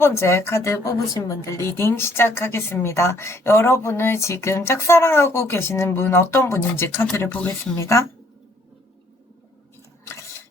번째 카드 뽑으신 분들 리딩 시작하겠습니다. 여러분을 지금 짝사랑하고 계시는 분 어떤 분인지 카드를 보겠습니다.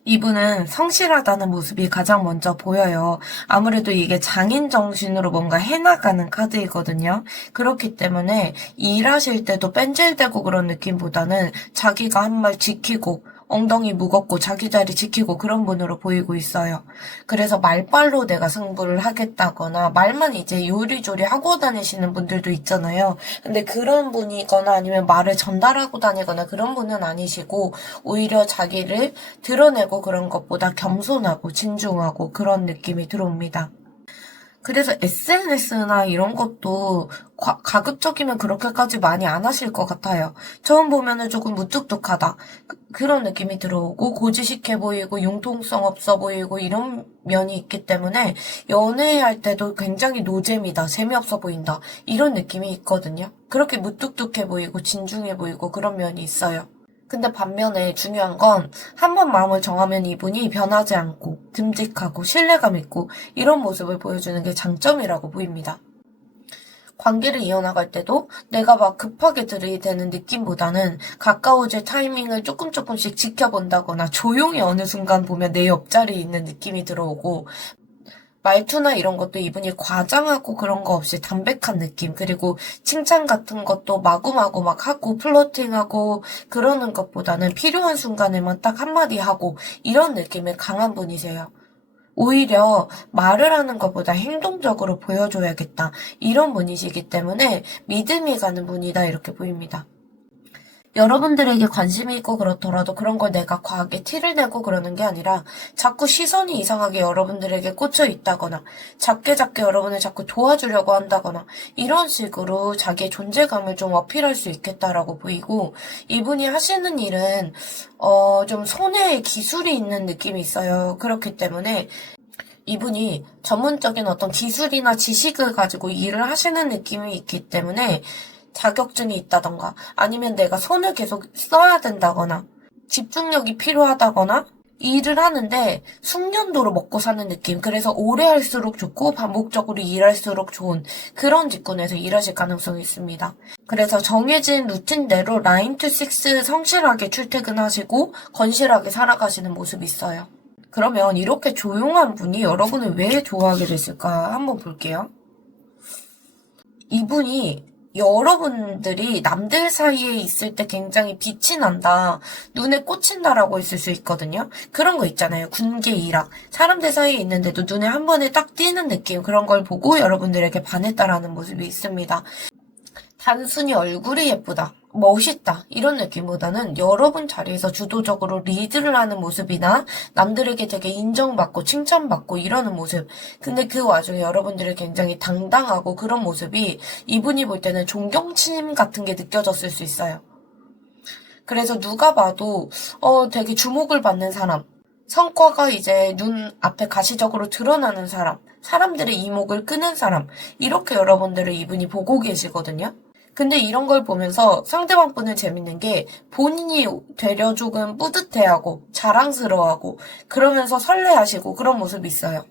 이분은 성실하다는 모습이 가장 먼저 보여요. 아무래도 이게 장인 정신으로 뭔가 해나가는 카드이거든요. 그렇기 때문에 일하실 때도 뺀질대고 그런 느낌보다는 자기가 한 말 지키고 엉덩이 무겁고 자기 자리 지키고 그런 분으로 보이고 있어요. 그래서 말빨로 내가 승부를 하겠다거나 말만 이제 요리조리 하고 다니시는 분들도 있잖아요. 근데 그런 분이거나 아니면 말을 전달하고 다니거나 그런 분은 아니시고 오히려 자기를 드러내고 그런 것보다 겸손하고 진중하고 그런 느낌이 들어옵니다. 그래서 SNS나 이런 것도 가급적이면 그렇게까지 많이 안 하실 것 같아요. 처음 보면은 조금 무뚝뚝하다. 그런 느낌이 들어오고 고지식해 보이고 융통성 없어 보이고 이런 면이 있기 때문에 연애할 때도 굉장히 노잼이다, 재미없어 보인다 이런 느낌이 있거든요. 그렇게 무뚝뚝해 보이고 진중해 보이고 그런 면이 있어요. 근데 반면에 중요한 건 한 번 마음을 정하면 이분이 변하지 않고 듬직하고 신뢰감 있고 이런 모습을 보여주는 게 장점이라고 보입니다. 관계를 이어나갈 때도 내가 막 급하게 들이대는 느낌보다는 가까워질 타이밍을 조금씩 지켜본다거나 조용히 어느 순간 보면 내 옆자리에 있는 느낌이 들어오고 말투나 이런 것도 이분이 과장하고 그런 거 없이 담백한 느낌, 그리고 칭찬 같은 것도 마구마구 막 하고 플러팅하고 그러는 것보다는 필요한 순간에만 딱 한마디 하고 이런 느낌의 강한 분이세요. 오히려 말을 하는 것보다 행동적으로 보여줘야겠다 이런 분이시기 때문에 믿음이 가는 분이다 이렇게 보입니다. 여러분들에게 관심이 있고 그렇더라도 그런 걸 내가 과하게 티를 내고 그러는 게 아니라 자꾸 시선이 이상하게 여러분들에게 꽂혀 있다거나 작게 여러분을 자꾸 도와주려고 한다거나 이런 식으로 자기의 존재감을 좀 어필할 수 있겠다라고 보이고, 이분이 하시는 일은 좀 손에 기술이 있는 느낌이 있어요. 그렇기 때문에 이분이 전문적인 어떤 기술이나 지식을 가지고 일을 하시는 느낌이 있기 때문에 자격증이 있다던가 아니면 내가 손을 계속 써야 된다거나 집중력이 필요하다거나 일을 하는데 숙련도로 먹고 사는 느낌, 그래서 오래 할수록 좋고 반복적으로 일할수록 좋은 그런 직군에서 일하실 가능성이 있습니다. 그래서 정해진 루틴대로 9 to 6 성실하게 출퇴근하시고 건실하게 살아가시는 모습이 있어요. 그러면 이렇게 조용한 분이 여러분을 왜 좋아하게 됐을까 한번 볼게요. 이분이 여러분들이 남들 사이에 있을 때 굉장히 빛이 난다, 눈에 꽂힌다라고 했을 수 있거든요. 그런 거 있잖아요. 군계 일학. 사람들 사이에 있는데도 눈에 한 번에 딱 띄는 느낌, 그런 걸 보고 여러분들에게 반했다라는 모습이 있습니다. 단순히 얼굴이 예쁘다, 멋있다 이런 느낌보다는 여러분 자리에서 주도적으로 리드를 하는 모습이나 남들에게 되게 인정받고 칭찬받고 이러는 모습, 근데 그 와중에 여러분들이 굉장히 당당하고 그런 모습이 이분이 볼 때는 존경심 같은 게 느껴졌을 수 있어요. 그래서 누가 봐도 되게 주목을 받는 사람, 성과가 이제 눈 앞에 가시적으로 드러나는 사람, 사람들의 이목을 끄는 사람, 이렇게 여러분들을 이분이 보고 계시거든요. 근데 이런 걸 보면서 상대방 분은 재밌는 게 본인이 되려 조금 뿌듯해하고 자랑스러워하고 그러면서 설레하시고 그런 모습이 있어요.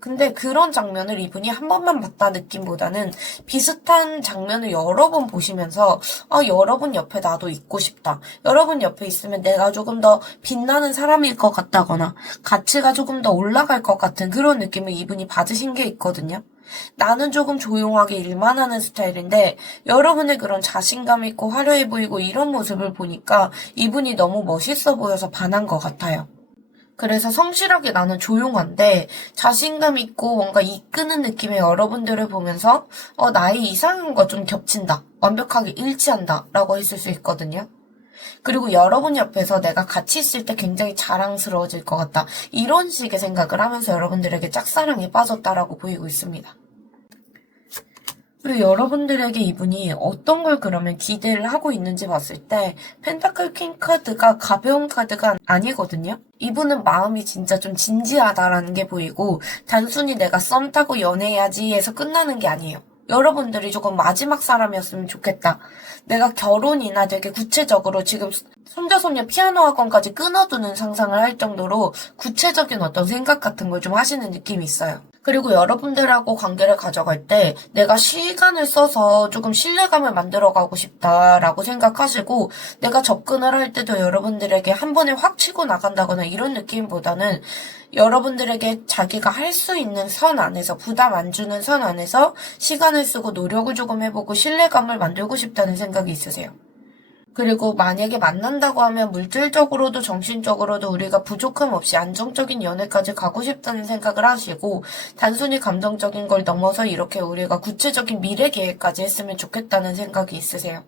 근데 그런 장면을 이분이 한 번만 봤다 느낌보다는 비슷한 장면을 여러 번 보시면서 여러분 옆에 나도 있고 싶다, 여러분 옆에 있으면 내가 조금 더 빛나는 사람일 것 같다거나 가치가 조금 더 올라갈 것 같은 그런 느낌을 이분이 받으신 게 있거든요. 나는 조금 조용하게 일만 하는 스타일인데 여러분의 그런 자신감 있고 화려해 보이고 이런 모습을 보니까 이분이 너무 멋있어 보여서 반한 것 같아요. 그래서 성실하게 나는 조용한데 자신감 있고 뭔가 이끄는 느낌의 여러분들을 보면서 나의 이상한 거 좀 겹친다, 완벽하게 일치한다 라고 했을 수 있거든요. 그리고 여러분 옆에서 내가 같이 있을 때 굉장히 자랑스러워질 것 같다, 이런 식의 생각을 하면서 여러분들에게 짝사랑에 빠졌다라고 보이고 있습니다. 그리고 여러분들에게 이분이 어떤 걸 그러면 기대를 하고 있는지 봤을 때 펜타클 퀸 카드가 가벼운 카드가 아니거든요. 이분은 마음이 진짜 좀 진지하다라는 게 보이고 단순히 내가 썸 타고 연애해야지 해서 끝나는 게 아니에요. 여러분들이 조금 마지막 사람이었으면 좋겠다, 내가 결혼이나 되게 구체적으로 지금 손자손녀 피아노 학원까지 끊어두는 상상을 할 정도로 구체적인 어떤 생각 같은 걸 좀 하시는 느낌이 있어요. 그리고 여러분들하고 관계를 가져갈 때 내가 시간을 써서 조금 신뢰감을 만들어가고 싶다라고 생각하시고, 내가 접근을 할 때도 여러분들에게 한 번에 확 치고 나간다거나 이런 느낌보다는 여러분들에게 자기가 할 수 있는 선 안에서, 부담 안 주는 선 안에서 시간을 쓰고 노력을 조금 해보고 신뢰감을 만들고 싶다는 생각이 있으세요. 그리고 만약에 만난다고 하면 물질적으로도 정신적으로도 우리가 부족함 없이 안정적인 연애까지 가고 싶다는 생각을 하시고, 단순히 감정적인 걸 넘어서 이렇게 우리가 구체적인 미래 계획까지 했으면 좋겠다는 생각이 있으세요.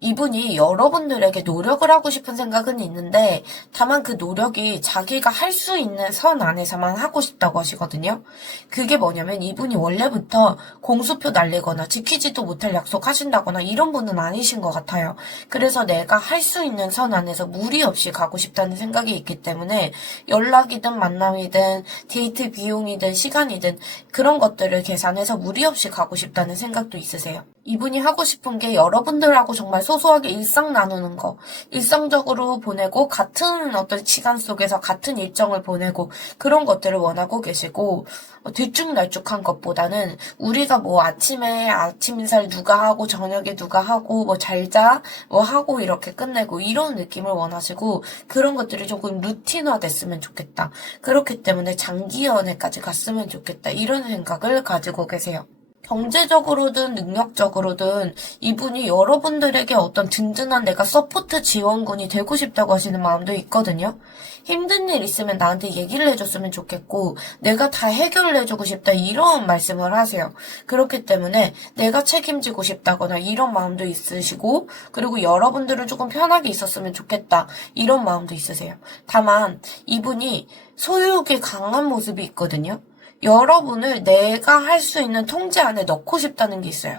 이분이 여러분들에게 노력을 하고 싶은 생각은 있는데, 다만 그 노력이 자기가 할 수 있는 선 안에서만 하고 싶다고 하시거든요. 그게 뭐냐면 이분이 원래부터 공수표 날리거나 지키지도 못할 약속 하신다거나 이런 분은 아니신 것 같아요. 그래서 내가 할 수 있는 선 안에서 무리 없이 가고 싶다는 생각이 있기 때문에 연락이든 만남이든 데이트 비용이든 시간이든 그런 것들을 계산해서 무리 없이 가고 싶다는 생각도 있으세요. 이분이 하고 싶은 게 여러분들하고 정말 소소하게 일상 나누는 거, 일상적으로 보내고 같은 어떤 시간 속에서 같은 일정을 보내고 그런 것들을 원하고 계시고, 들쭉날쭉한 것보다는 우리가 뭐 아침에 아침 인사를 누가 하고 저녁에 누가 하고 뭐 잘 자, 뭐 하고 이렇게 끝내고 이런 느낌을 원하시고, 그런 것들이 조금 루틴화 됐으면 좋겠다. 그렇기 때문에 장기 연애까지 갔으면 좋겠다. 이런 생각을 가지고 계세요. 경제적으로든 능력적으로든 이분이 여러분들에게 어떤 든든한 내가 서포트 지원군이 되고 싶다고 하시는 마음도 있거든요. 힘든 일 있으면 나한테 얘기를 해줬으면 좋겠고 내가 다 해결을 해주고 싶다 이런 말씀을 하세요. 그렇기 때문에 내가 책임지고 싶다거나 이런 마음도 있으시고, 그리고 여러분들은 조금 편하게 있었으면 좋겠다 이런 마음도 있으세요. 다만 이분이 소유욕이 강한 모습이 있거든요. 여러분을 내가 할 수 있는 통제 안에 넣고 싶다는 게 있어요.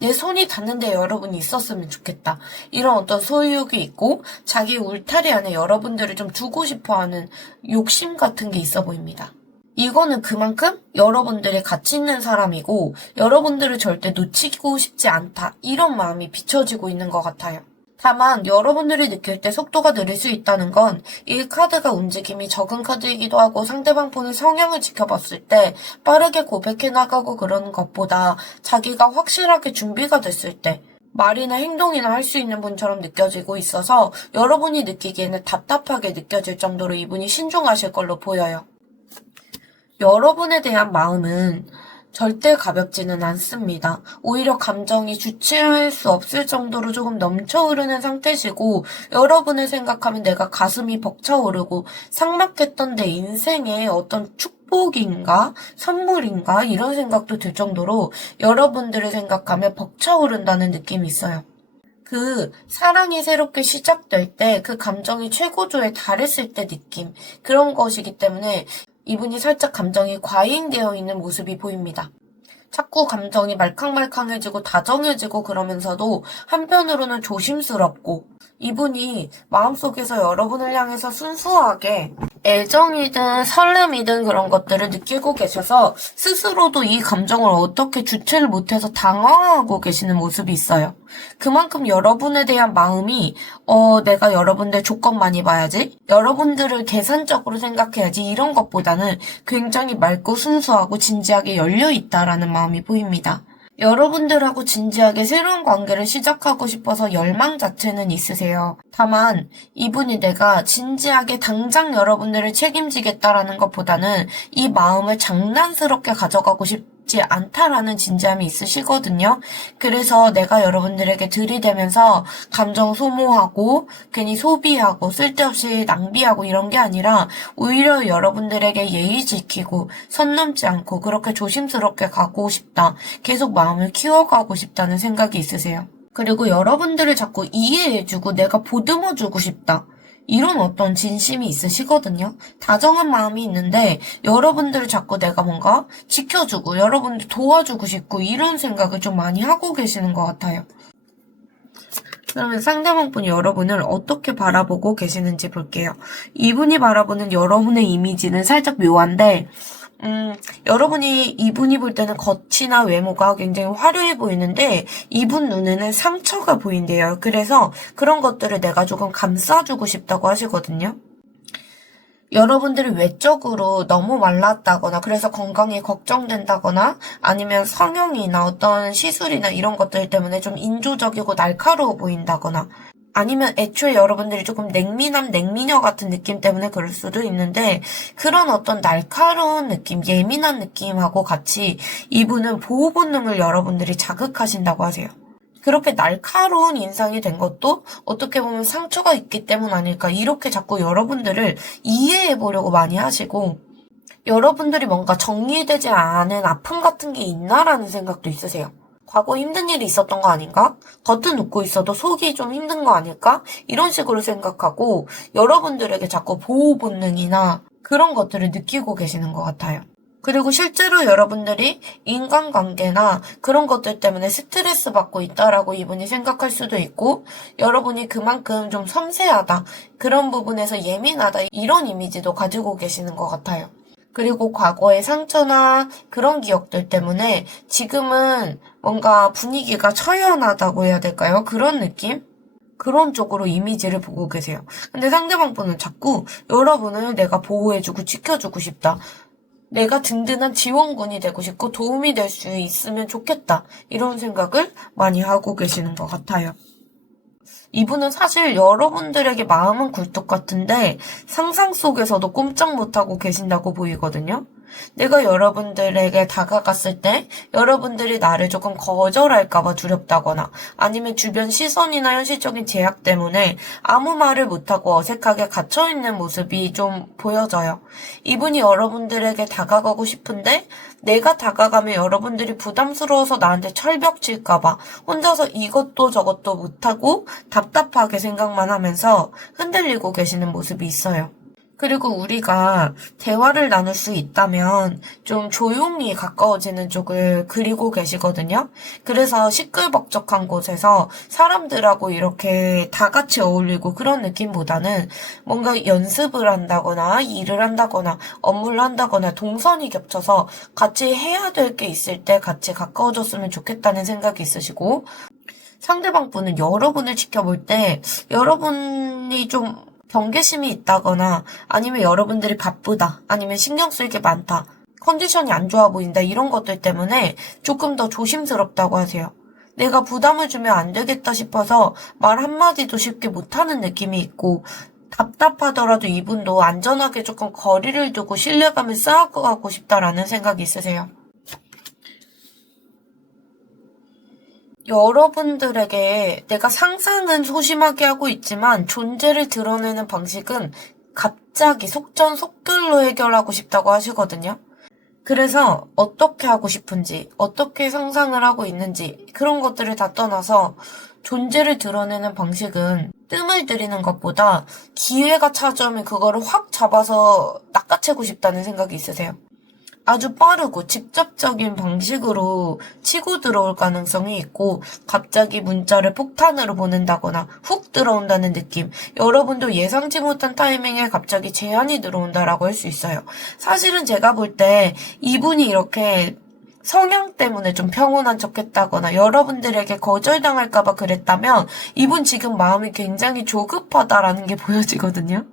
내 손이 닿는데 여러분이 있었으면 좋겠다. 이런 어떤 소유욕이 있고 자기 울타리 안에 여러분들을 좀 두고 싶어하는 욕심 같은 게 있어 보입니다. 이거는 그만큼 여러분들이 가치 있는 사람이고 여러분들을 절대 놓치고 싶지 않다. 이런 마음이 비춰지고 있는 것 같아요. 다만 여러분들이 느낄 때 속도가 느릴 수 있다는 건 이 카드가 움직임이 적은 카드이기도 하고 상대방 폰의 성향을 지켜봤을 때 빠르게 고백해 나가고 그러는 것보다 자기가 확실하게 준비가 됐을 때 말이나 행동이나 할 수 있는 분처럼 느껴지고 있어서 여러분이 느끼기에는 답답하게 느껴질 정도로 이분이 신중하실 걸로 보여요. 여러분에 대한 마음은 절대 가볍지는 않습니다. 오히려 감정이 주체할 수 없을 정도로 조금 넘쳐흐르는 상태시고, 여러분을 생각하면 내가 가슴이 벅차오르고 삭막했던 내 인생의 어떤 축복인가 선물인가 이런 생각도 들 정도로 여러분들을 생각하면 벅차오른다는 느낌이 있어요. 그 사랑이 새롭게 시작될 때 그 감정이 최고조에 달했을 때 느낌, 그런 것이기 때문에 이분이 살짝 감정이 과잉되어 있는 모습이 보입니다. 자꾸 감정이 말캉말캉해지고 다정해지고 그러면서도 한편으로는 조심스럽고, 이분이 마음속에서 여러분을 향해서 순수하게 애정이든 설렘이든 그런 것들을 느끼고 계셔서 스스로도 이 감정을 어떻게 주체를 못해서 당황하고 계시는 모습이 있어요. 그만큼 여러분에 대한 마음이 내가 여러분들 조건 많이 봐야지, 여러분들을 계산적으로 생각해야지 이런 것보다는 굉장히 맑고 순수하고 진지하게 열려있다라는 마음이 보입니다. 여러분들하고 진지하게 새로운 관계를 시작하고 싶어서 열망 자체는 있으세요. 다만 이분이 내가 진지하게 당장 여러분들을 책임지겠다라는 것보다는 이 마음을 장난스럽게 가져가고 싶지 않다라는 진지함이 있으시거든요. 그래서 내가 여러분들에게 들이대면서 감정 소모하고 괜히 소비하고 쓸데없이 낭비하고 이런 게 아니라 오히려 여러분들에게 예의 지키고 선 넘지 않고 그렇게 조심스럽게 가고 싶다. 계속 마음을 키워가고 싶다는 생각이 있으세요. 그리고 여러분들을 자꾸 이해해주고 내가 보듬어주고 싶다. 이런 어떤 진심이 있으시거든요. 다정한 마음이 있는데 여러분들을 자꾸 내가 뭔가 지켜주고 여러분들 도와주고 싶고 이런 생각을 좀 많이 하고 계시는 것 같아요. 그러면 상대방분이 여러분을 어떻게 바라보고 계시는지 볼게요. 이분이 바라보는 여러분의 이미지는 살짝 묘한데 여러분이 이분이 볼 때는 겉이나 외모가 굉장히 화려해 보이는데 이분 눈에는 상처가 보인대요. 그래서 그런 것들을 내가 조금 감싸주고 싶다고 하시거든요. 여러분들이 외적으로 너무 말랐다거나 그래서 건강이 걱정된다거나 아니면 성형이나 어떤 시술이나 이런 것들 때문에 좀 인조적이고 날카로워 보인다거나 아니면 애초에 여러분들이 조금 냉미남, 냉미녀 같은 느낌 때문에 그럴 수도 있는데 그런 어떤 날카로운 느낌, 예민한 느낌하고 같이 이분은 보호 본능을 여러분들이 자극하신다고 하세요. 그렇게 날카로운 인상이 된 것도 어떻게 보면 상처가 있기 때문 아닐까. 이렇게 자꾸 여러분들을 이해해 보려고 많이 하시고 여러분들이 뭔가 정리되지 않은 아픔 같은 게 있나라는 생각도 있으세요. 과거 힘든 일이 있었던 거 아닌가? 겉은 웃고 있어도 속이 좀 힘든 거 아닐까? 이런 식으로 생각하고 여러분들에게 자꾸 보호 본능이나 그런 것들을 느끼고 계시는 것 같아요. 그리고 실제로 여러분들이 인간관계나 그런 것들 때문에 스트레스 받고 있다라고 이분이 생각할 수도 있고 여러분이 그만큼 좀 섬세하다, 그런 부분에서 예민하다 이런 이미지도 가지고 계시는 것 같아요. 그리고 과거의 상처나 그런 기억들 때문에 지금은 뭔가 분위기가 처연하다고 해야 될까요? 그런 느낌? 그런 쪽으로 이미지를 보고 계세요. 근데 상대방 분은 자꾸 여러분을 내가 보호해주고 지켜주고 싶다. 내가 든든한 지원군이 되고 싶고 도움이 될 수 있으면 좋겠다. 이런 생각을 많이 하고 계시는 것 같아요. 이분은 사실 여러분들에게 마음은 굴뚝 같은데 상상 속에서도 꼼짝 못하고 계신다고 보이거든요. 내가 여러분들에게 다가갔을 때 여러분들이 나를 조금 거절할까봐 두렵다거나 아니면 주변 시선이나 현실적인 제약 때문에 아무 말을 못하고 어색하게 갇혀있는 모습이 좀 보여져요. 이분이 여러분들에게 다가가고 싶은데 내가 다가가면 여러분들이 부담스러워서 나한테 철벽 칠까봐 혼자서 이것도 저것도 못하고 답답하게 생각만 하면서 흔들리고 계시는 모습이 있어요. 그리고 우리가 대화를 나눌 수 있다면 좀 조용히 가까워지는 쪽을 그리고 계시거든요. 그래서 시끌벅적한 곳에서 사람들하고 이렇게 다 같이 어울리고 그런 느낌보다는 뭔가 연습을 한다거나 일을 한다거나 업무를 한다거나 동선이 겹쳐서 같이 해야 될 게 있을 때 같이 가까워졌으면 좋겠다는 생각이 있으시고 상대방 분은 여러분을 지켜볼 때 여러분이 좀 경계심이 있다거나 아니면 여러분들이 바쁘다 아니면 신경 쓸 게 많다 컨디션이 안 좋아 보인다 이런 것들 때문에 조금 더 조심스럽다고 하세요. 내가 부담을 주면 안 되겠다 싶어서 말 한마디도 쉽게 못하는 느낌이 있고 답답하더라도 이분도 안전하게 조금 거리를 두고 신뢰감을 쌓아가고 싶다라는 생각이 있으세요. 여러분들에게 내가 상상은 소심하게 하고 있지만 존재를 드러내는 방식은 갑자기 속전속결로 해결하고 싶다고 하시거든요. 그래서 어떻게 하고 싶은지, 어떻게 상상을 하고 있는지 그런 것들을 다 떠나서 존재를 드러내는 방식은 뜸을 들이는 것보다 기회가 찾아오면 그거를 확 잡아서 낚아채고 싶다는 생각이 있으세요. 아주 빠르고 직접적인 방식으로 치고 들어올 가능성이 있고 갑자기 문자를 폭탄으로 보낸다거나 훅 들어온다는 느낌. 여러분도 예상치 못한 타이밍에 갑자기 제안이 들어온다라고 할 수 있어요. 사실은 제가 볼 때 이분이 이렇게 성향 때문에 좀 평온한 척했다거나 여러분들에게 거절당할까봐 그랬다면 이분 지금 마음이 굉장히 조급하다라는 게 보여지거든요.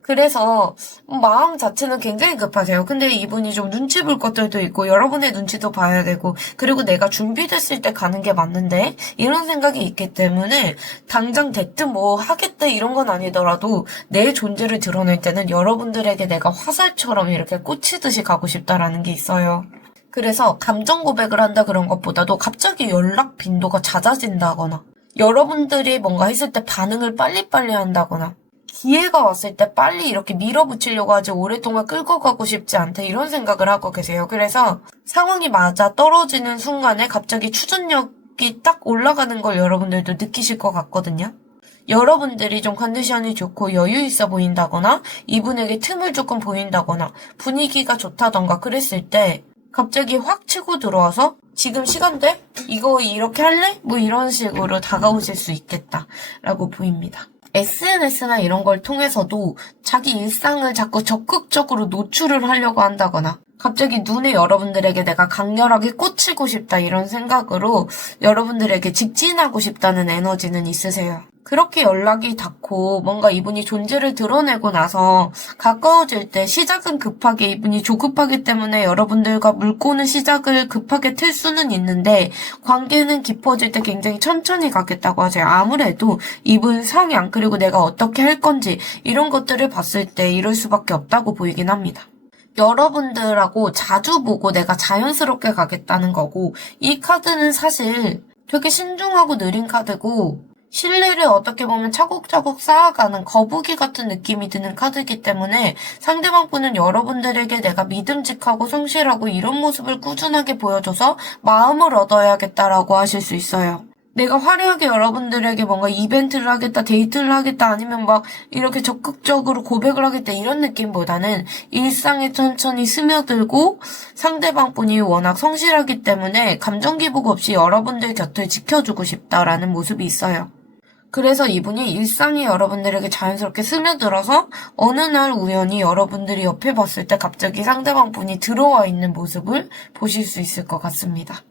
그래서 마음 자체는 굉장히 급하세요. 근데 이분이 좀 눈치 볼 것들도 있고 여러분의 눈치도 봐야 되고 그리고 내가 준비됐을 때 가는 게 맞는데 이런 생각이 있기 때문에 당장 됐든 뭐 하겠다 이런 건 아니더라도 내 존재를 드러낼 때는 여러분들에게 내가 화살처럼 이렇게 꽂히듯이 가고 싶다라는 게 있어요. 그래서 감정 고백을 한다 그런 것보다도 갑자기 연락 빈도가 잦아진다거나 여러분들이 뭔가 했을 때 반응을 빨리빨리 한다거나 기회가 왔을 때 빨리 이렇게 밀어붙이려고 하지 오랫동안 끌고 가고 싶지 않다 이런 생각을 하고 계세요. 그래서 상황이 맞아 떨어지는 순간에 갑자기 추진력이 딱 올라가는 걸 여러분들도 느끼실 것 같거든요. 여러분들이 좀 컨디션이 좋고 여유 있어 보인다거나 이분에게 틈을 조금 보인다거나 분위기가 좋다던가 그랬을 때 갑자기 확 치고 들어와서 지금 시간 돼? 이거 이렇게 할래? 뭐 이런 식으로 다가오실 수 있겠다라고 보입니다. SNS나 이런 걸 통해서도 자기 일상을 자꾸 적극적으로 노출을 하려고 한다거나 갑자기 눈에 여러분들에게 내가 강렬하게 꽂히고 싶다 이런 생각으로 여러분들에게 직진하고 싶다는 에너지는 있으세요. 그렇게 연락이 닿고 뭔가 이분이 존재를 드러내고 나서 가까워질 때 시작은 급하게 이분이 조급하기 때문에 여러분들과 물꼬는 시작을 급하게 틀 수는 있는데 관계는 깊어질 때 굉장히 천천히 가겠다고 하죠. 아무래도 이분 성향 그리고 내가 어떻게 할 건지 이런 것들을 봤을 때 이럴 수밖에 없다고 보이긴 합니다. 여러분들하고 자주 보고 내가 자연스럽게 가겠다는 거고 이 카드는 사실 되게 신중하고 느린 카드고 신뢰를 어떻게 보면 차곡차곡 쌓아가는 거북이 같은 느낌이 드는 카드이기 때문에 상대방 분은 여러분들에게 내가 믿음직하고 성실하고 이런 모습을 꾸준하게 보여줘서 마음을 얻어야겠다라고 하실 수 있어요. 내가 화려하게 여러분들에게 뭔가 이벤트를 하겠다, 데이트를 하겠다, 아니면 막 이렇게 적극적으로 고백을 하겠다 이런 느낌보다는 일상에 천천히 스며들고 상대방 분이 워낙 성실하기 때문에 감정 기복 없이 여러분들 곁을 지켜주고 싶다라는 모습이 있어요. 그래서 이분이 일상이 여러분들에게 자연스럽게 스며들어서 어느 날 우연히 여러분들이 옆에 봤을 때 갑자기 상대방 분이 들어와 있는 모습을 보실 수 있을 것 같습니다.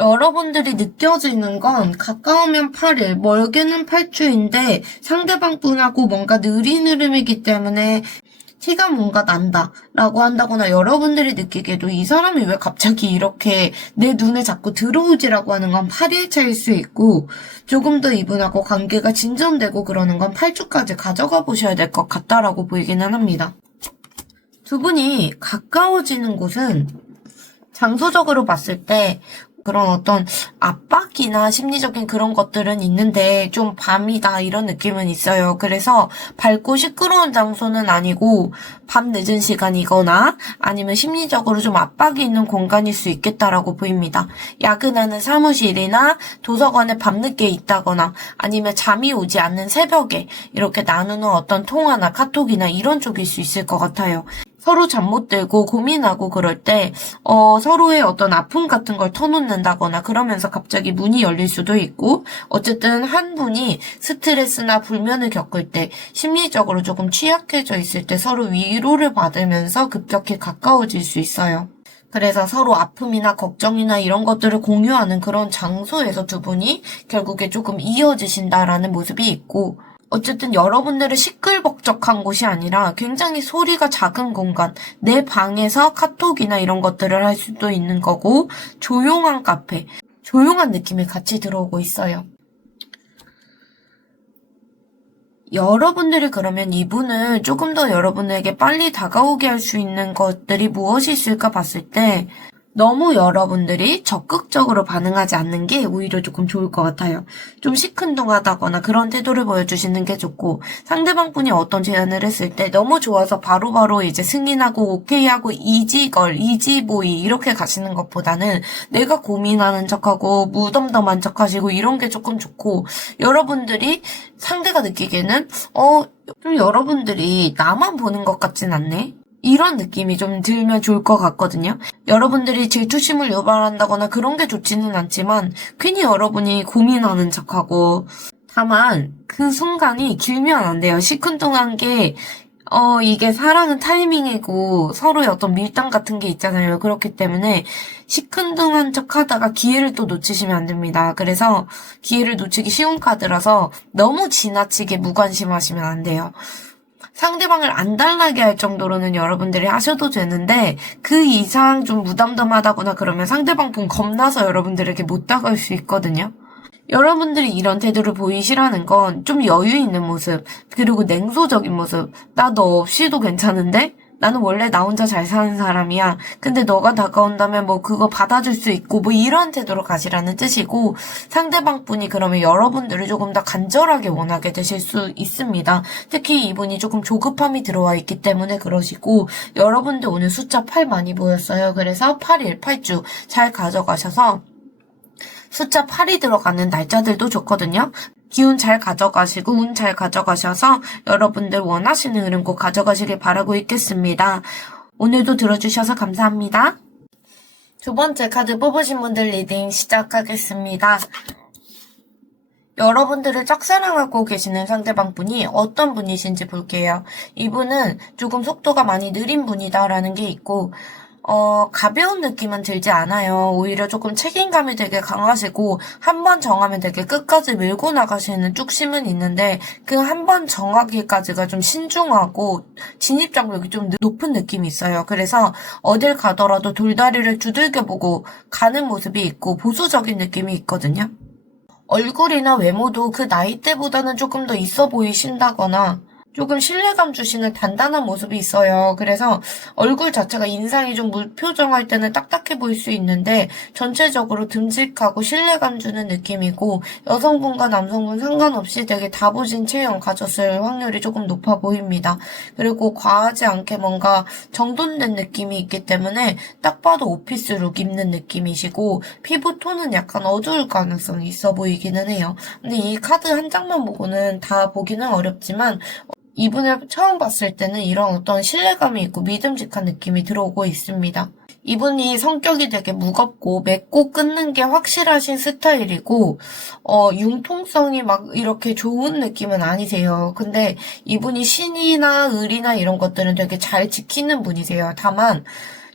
여러분들이 느껴지는 건 가까우면 8일, 멀게는 8주인데 상대방 분하고 뭔가 느린 흐름이기 때문에 티가 뭔가 난다 라고 한다거나 여러분들이 느끼기에도 이 사람이 왜 갑자기 이렇게 내 눈에 자꾸 들어오지라고 하는 건 8일 차일 수 있고 조금 더 이분하고 관계가 진전되고 그러는 건 8주까지 가져가 보셔야 될 것 같다라고 보이기는 합니다. 두 분이 가까워지는 곳은 장소적으로 봤을 때 그런 어떤 압박이나 심리적인 그런 것들은 있는데 좀 밤이다 이런 느낌은 있어요. 그래서 밝고 시끄러운 장소는 아니고 밤 늦은 시간이거나 아니면 심리적으로 좀 압박이 있는 공간일 수 있겠다라고 보입니다. 야근하는 사무실이나 도서관에 밤늦게 있다거나 아니면 잠이 오지 않는 새벽에 이렇게 나누는 어떤 통화나 카톡이나 이런 쪽일 수 있을 것 같아요. 서로 잠 못 들고 고민하고 그럴 때 서로의 어떤 아픔 같은 걸 터놓는다거나 그러면서 갑자기 문이 열릴 수도 있고 어쨌든 한 분이 스트레스나 불면을 겪을 때 심리적으로 조금 취약해져 있을 때 서로 위로를 받으면서 급격히 가까워질 수 있어요. 그래서 서로 아픔이나 걱정이나 이런 것들을 공유하는 그런 장소에서 두 분이 결국에 조금 이어지신다라는 모습이 있고 어쨌든 여러분들의 시끌벅적한 곳이 아니라 굉장히 소리가 작은 공간, 내 방에서 카톡이나 이런 것들을 할 수도 있는 거고 조용한 카페, 조용한 느낌이 같이 들어오고 있어요. 여러분들이 그러면 이분을 조금 더 여러분에게 빨리 다가오게 할 수 있는 것들이 무엇이 있을까 봤을 때 너무 여러분들이 적극적으로 반응하지 않는 게 오히려 조금 좋을 것 같아요. 좀 시큰둥하다거나 그런 태도를 보여주시는 게 좋고 상대방 분이 어떤 제안을 했을 때 너무 좋아서 바로바로 이제 승인하고 오케이하고 이지보이 이렇게 가시는 것보다는 내가 고민하는 척하고 무덤덤한 척하시고 이런 게 조금 좋고 여러분들이 상대가 느끼기에는 좀 여러분들이 나만 보는 것 같진 않네? 이런 느낌이 좀 들면 좋을 것 같거든요. 여러분들이 질투심을 유발한다거나 그런 게 좋지는 않지만 괜히 여러분이 고민하는 척하고 다만 그 순간이 길면 안 돼요. 시큰둥한 게 이게 사랑은 타이밍이고 서로의 어떤 밀당 같은 게 있잖아요. 그렇기 때문에 시큰둥한 척 하다가 기회를 또 놓치시면 안 됩니다. 그래서 기회를 놓치기 쉬운 카드라서 너무 지나치게 무관심하시면 안 돼요. 상대방을 안달나게 할 정도로는 여러분들이 하셔도 되는데 그 이상 좀 무덤덤하다거나 그러면 상대방 분 겁나서 여러분들에게 못 다가올 수 있거든요. 여러분들이 이런 태도를 보이시라는 건 좀 여유 있는 모습, 그리고 냉소적인 모습. 나 너 없이도 괜찮은데? 나는 원래 나 혼자 잘 사는 사람이야. 근데 너가 다가온다면 뭐 그거 받아줄 수 있고 뭐 이런 태도로 가시라는 뜻이고 상대방 분이 그러면 여러분들을 조금 더 간절하게 원하게 되실 수 있습니다. 특히 이분이 조금 조급함이 들어와 있기 때문에 그러시고 여러분들 오늘 숫자 8 많이 보였어요. 그래서 8일, 8주 잘 가져가셔서 숫자 8이 들어가는 날짜들도 좋거든요. 기운 잘 가져가시고 운 잘 가져가셔서 여러분들 원하시는 흐름 꼭 가져가시길 바라고 있겠습니다. 오늘도 들어주셔서 감사합니다. 두 번째 카드 뽑으신 분들 리딩 시작하겠습니다. 여러분들을 짝사랑하고 계시는 상대방 분이 어떤 분이신지 볼게요. 이분은 조금 속도가 많이 느린 분이다라는 게 있고 가벼운 느낌은 들지 않아요. 오히려 조금 책임감이 되게 강하시고, 한 번 정하면 되게 끝까지 밀고 나가시는 뚝심은 있는데, 그 한 번 정하기까지가 좀 신중하고, 진입장벽이 좀 높은 느낌이 있어요. 그래서 어딜 가더라도 돌다리를 두들겨 보고 가는 모습이 있고, 보수적인 느낌이 있거든요. 얼굴이나 외모도 그 나이대보다는 조금 더 있어 보이신다거나, 조금 신뢰감 주시는 단단한 모습이 있어요. 그래서 얼굴 자체가 인상이 좀 무표정할 때는 딱딱해 보일 수 있는데 전체적으로 듬직하고 신뢰감 주는 느낌이고 여성분과 남성분 상관없이 되게 다부진 체형 가졌을 확률이 조금 높아 보입니다. 그리고 과하지 않게 뭔가 정돈된 느낌이 있기 때문에 딱 봐도 오피스룩 입는 느낌이시고 피부 톤은 약간 어두울 가능성이 있어 보이기는 해요. 근데 이 카드 한 장만 보고는 다 보기는 어렵지만 이분을 처음 봤을 때는 이런 어떤 신뢰감이 있고 믿음직한 느낌이 들어오고 있습니다. 이분이 성격이 되게 무겁고 맺고 끊는 게 확실하신 스타일이고, 융통성이 막 이렇게 좋은 느낌은 아니세요. 근데 이분이 신이나 을이나 이런 것들은 되게 잘 지키는 분이세요. 다만,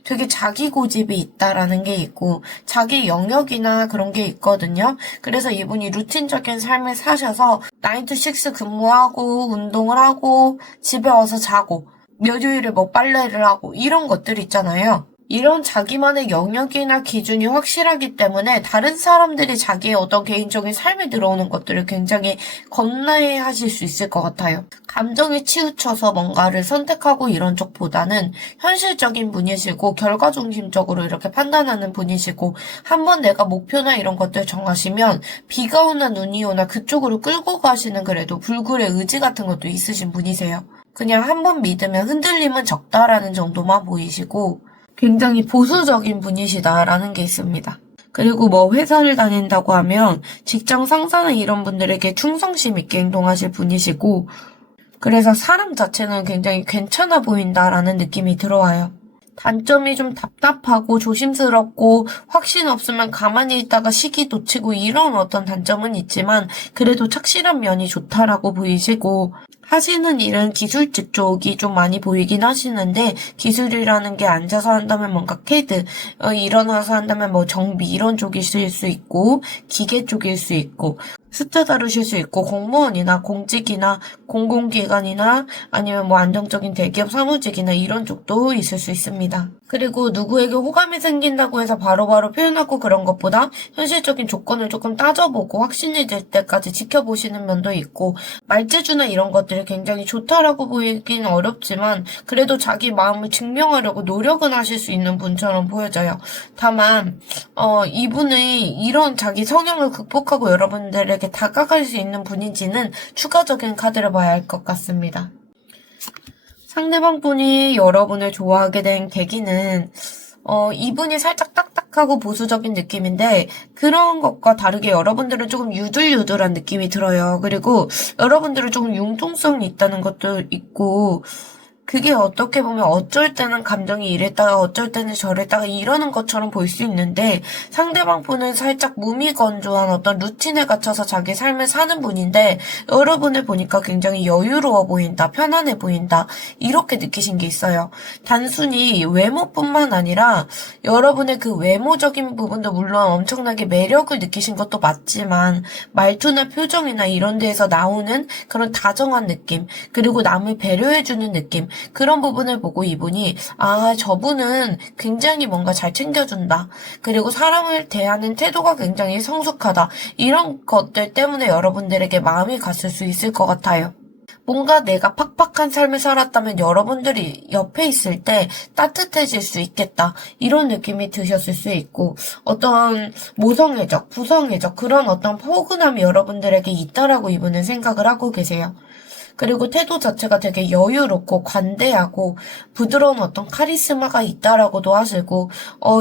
되게 자기 고집이 있다라는 게 있고 자기 영역이나 그런 게 있거든요. 그래서 이분이 루틴적인 삶을 사셔서 9 to 6 근무하고 운동을 하고 집에 와서 자고 몇요일에 뭐 빨래를 하고 이런 것들 있잖아요. 이런 자기만의 영역이나 기준이 확실하기 때문에 다른 사람들이 자기의 어떤 개인적인 삶에 들어오는 것들을 굉장히 겁나해 하실 수 있을 것 같아요. 감정에 치우쳐서 뭔가를 선택하고 이런 쪽보다는 현실적인 분이시고 결과중심적으로 이렇게 판단하는 분이시고 한번 내가 목표나 이런 것들 정하시면 비가 오나 눈이 오나 그쪽으로 끌고 가시는 그래도 불굴의 의지 같은 것도 있으신 분이세요. 그냥 한번 믿으면 흔들림은 적다라는 정도만 보이시고 굉장히 보수적인 분이시다라는 게 있습니다. 그리고 뭐 회사를 다닌다고 하면 직장 상사나 이런 분들에게 충성심 있게 행동하실 분이시고 그래서 사람 자체는 굉장히 괜찮아 보인다라는 느낌이 들어와요. 단점이 좀 답답하고 조심스럽고 확신 없으면 가만히 있다가 시기 놓치고 이런 어떤 단점은 있지만 그래도 착실한 면이 좋다라고 보이시고 하시는 일은 기술직 쪽이 좀 많이 보이긴 하시는데 기술이라는 게 앉아서 한다면 뭔가 CAD, 일어나서 한다면 뭐 정비 이런 쪽이실 수 있고 기계 쪽일 수 있고 숫자 다루실 수 있고 공무원이나 공직이나 공공기관이나 아니면 뭐 안정적인 대기업 사무직이나 이런 쪽도 있을 수 있습니다. 그리고 누구에게 호감이 생긴다고 해서 바로바로 표현하고 그런 것보다 현실적인 조건을 조금 따져보고 확신이 될 때까지 지켜보시는 면도 있고 말재주나 이런 것들이 굉장히 좋다라고 보이긴 어렵지만 그래도 자기 마음을 증명하려고 노력은 하실 수 있는 분처럼 보여져요. 다만 이분의 이런 자기 성향을 극복하고 여러분들에게 다가갈 수 있는 분인지는 추가적인 카드를 봐야 할 것 같습니다. 상대방 분이 여러분을 좋아하게 된 계기는 이분이 살짝 딱딱하고 보수적인 느낌인데 그런 것과 다르게 여러분들은 조금 유들유들한 느낌이 들어요. 그리고 여러분들은 조금 융통성이 있다는 것도 있고 그게 어떻게 보면 어쩔 때는 감정이 이랬다가 어쩔 때는 저랬다가 이러는 것처럼 보일 수 있는데 상대방 분은 살짝 무미건조한 어떤 루틴에 갇혀서 자기 삶을 사는 분인데 여러분을 보니까 굉장히 여유로워 보인다, 편안해 보인다 이렇게 느끼신 게 있어요. 단순히 외모뿐만 아니라 여러분의 그 외모적인 부분도 물론 엄청나게 매력을 느끼신 것도 맞지만 말투나 표정이나 이런 데에서 나오는 그런 다정한 느낌 그리고 남을 배려해주는 느낌 그런 부분을 보고 이분이 저분은 굉장히 뭔가 잘 챙겨준다. 그리고 사람을 대하는 태도가 굉장히 성숙하다. 이런 것들 때문에 여러분들에게 마음이 갔을 수 있을 것 같아요. 뭔가 내가 팍팍한 삶을 살았다면 여러분들이 옆에 있을 때 따뜻해질 수 있겠다. 이런 느낌이 드셨을 수 있고 어떤 모성애적, 부성애적 그런 어떤 포근함이 여러분들에게 있다라고 이분은 생각을 하고 계세요. 그리고 태도 자체가 되게 여유롭고 관대하고 부드러운 어떤 카리스마가 있다라고도 하시고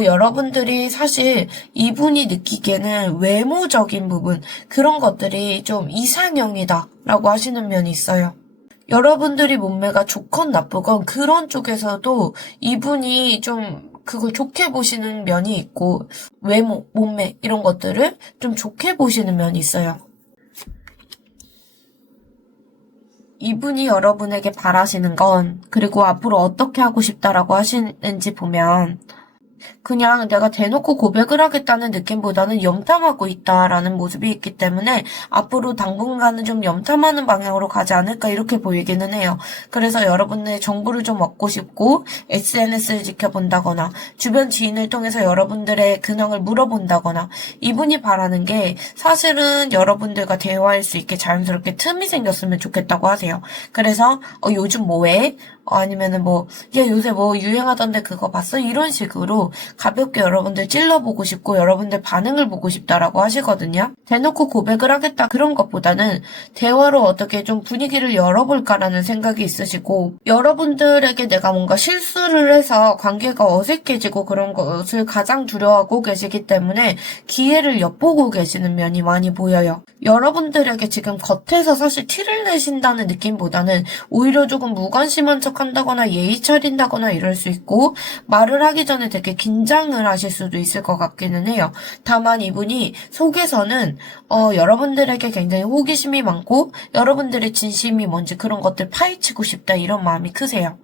여러분들이 사실 이분이 느끼기에는 외모적인 부분 그런 것들이 좀 이상형이다라고 하시는 면이 있어요. 여러분들이 몸매가 좋건 나쁘건 그런 쪽에서도 이분이 좀 그걸 좋게 보시는 면이 있고 외모, 몸매 이런 것들을 좀 좋게 보시는 면이 있어요. 이분이 여러분에게 바라시는 건 그리고 앞으로 어떻게 하고 싶다라고 하시는지 보면 그냥 내가 대놓고 고백을 하겠다는 느낌보다는 염탐하고 있다라는 모습이 있기 때문에 앞으로 당분간은 좀 염탐하는 방향으로 가지 않을까 이렇게 보이기는 해요. 그래서 여러분의 정보를 좀 얻고 싶고 SNS를 지켜본다거나 주변 지인을 통해서 여러분들의 근황을 물어본다거나 이분이 바라는 게 사실은 여러분들과 대화할 수 있게 자연스럽게 틈이 생겼으면 좋겠다고 하세요. 그래서 요즘 뭐해? 아니면은 뭐, 야, 요새 뭐 유행하던데 그거 봤어? 이런 식으로 가볍게 여러분들 찔러보고 싶고 여러분들 반응을 보고 싶다라고 하시거든요. 대놓고 고백을 하겠다 그런 것보다는 대화로 어떻게 좀 분위기를 열어볼까라는 생각이 있으시고 여러분들에게 내가 뭔가 실수를 해서 관계가 어색해지고 그런 것을 가장 두려워하고 계시기 때문에 기회를 엿보고 계시는 면이 많이 보여요. 여러분들에게 지금 겉에서 사실 티를 내신다는 느낌보다는 오히려 조금 무관심한 척 한다거나 예의 차린다거나 이럴 수 있고 말을 하기 전에 되게 긴장을 하실 수도 있을 것 같기는 해요. 다만 이분이 속에서는 여러분들에게 굉장히 호기심이 많고 여러분들의 진심이 뭔지 그런 것들 파헤치고 싶다 이런 마음이 크세요.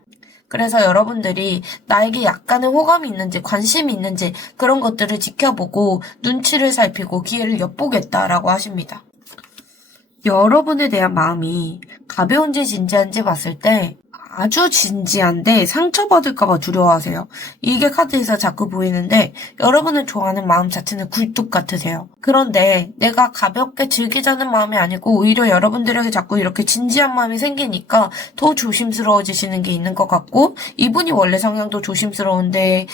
그래서 여러분들이 나에게 약간의 호감이 있는지 관심이 있는지 그런 것들을 지켜보고 눈치를 살피고 기회를 엿보겠다라고 하십니다. 여러분에 대한 마음이 가벼운지 진지한지 봤을 때 아주 진지한데 상처받을까봐 두려워하세요. 이게 카드에서 자꾸 보이는데 여러분을 좋아하는 마음 자체는 굴뚝 같으세요. 그런데 내가 가볍게 즐기자는 마음이 아니고 오히려 여러분들에게 자꾸 이렇게 진지한 마음이 생기니까 더 조심스러워지시는 게 있는 것 같고 이분이 원래 성향도 조심스러운데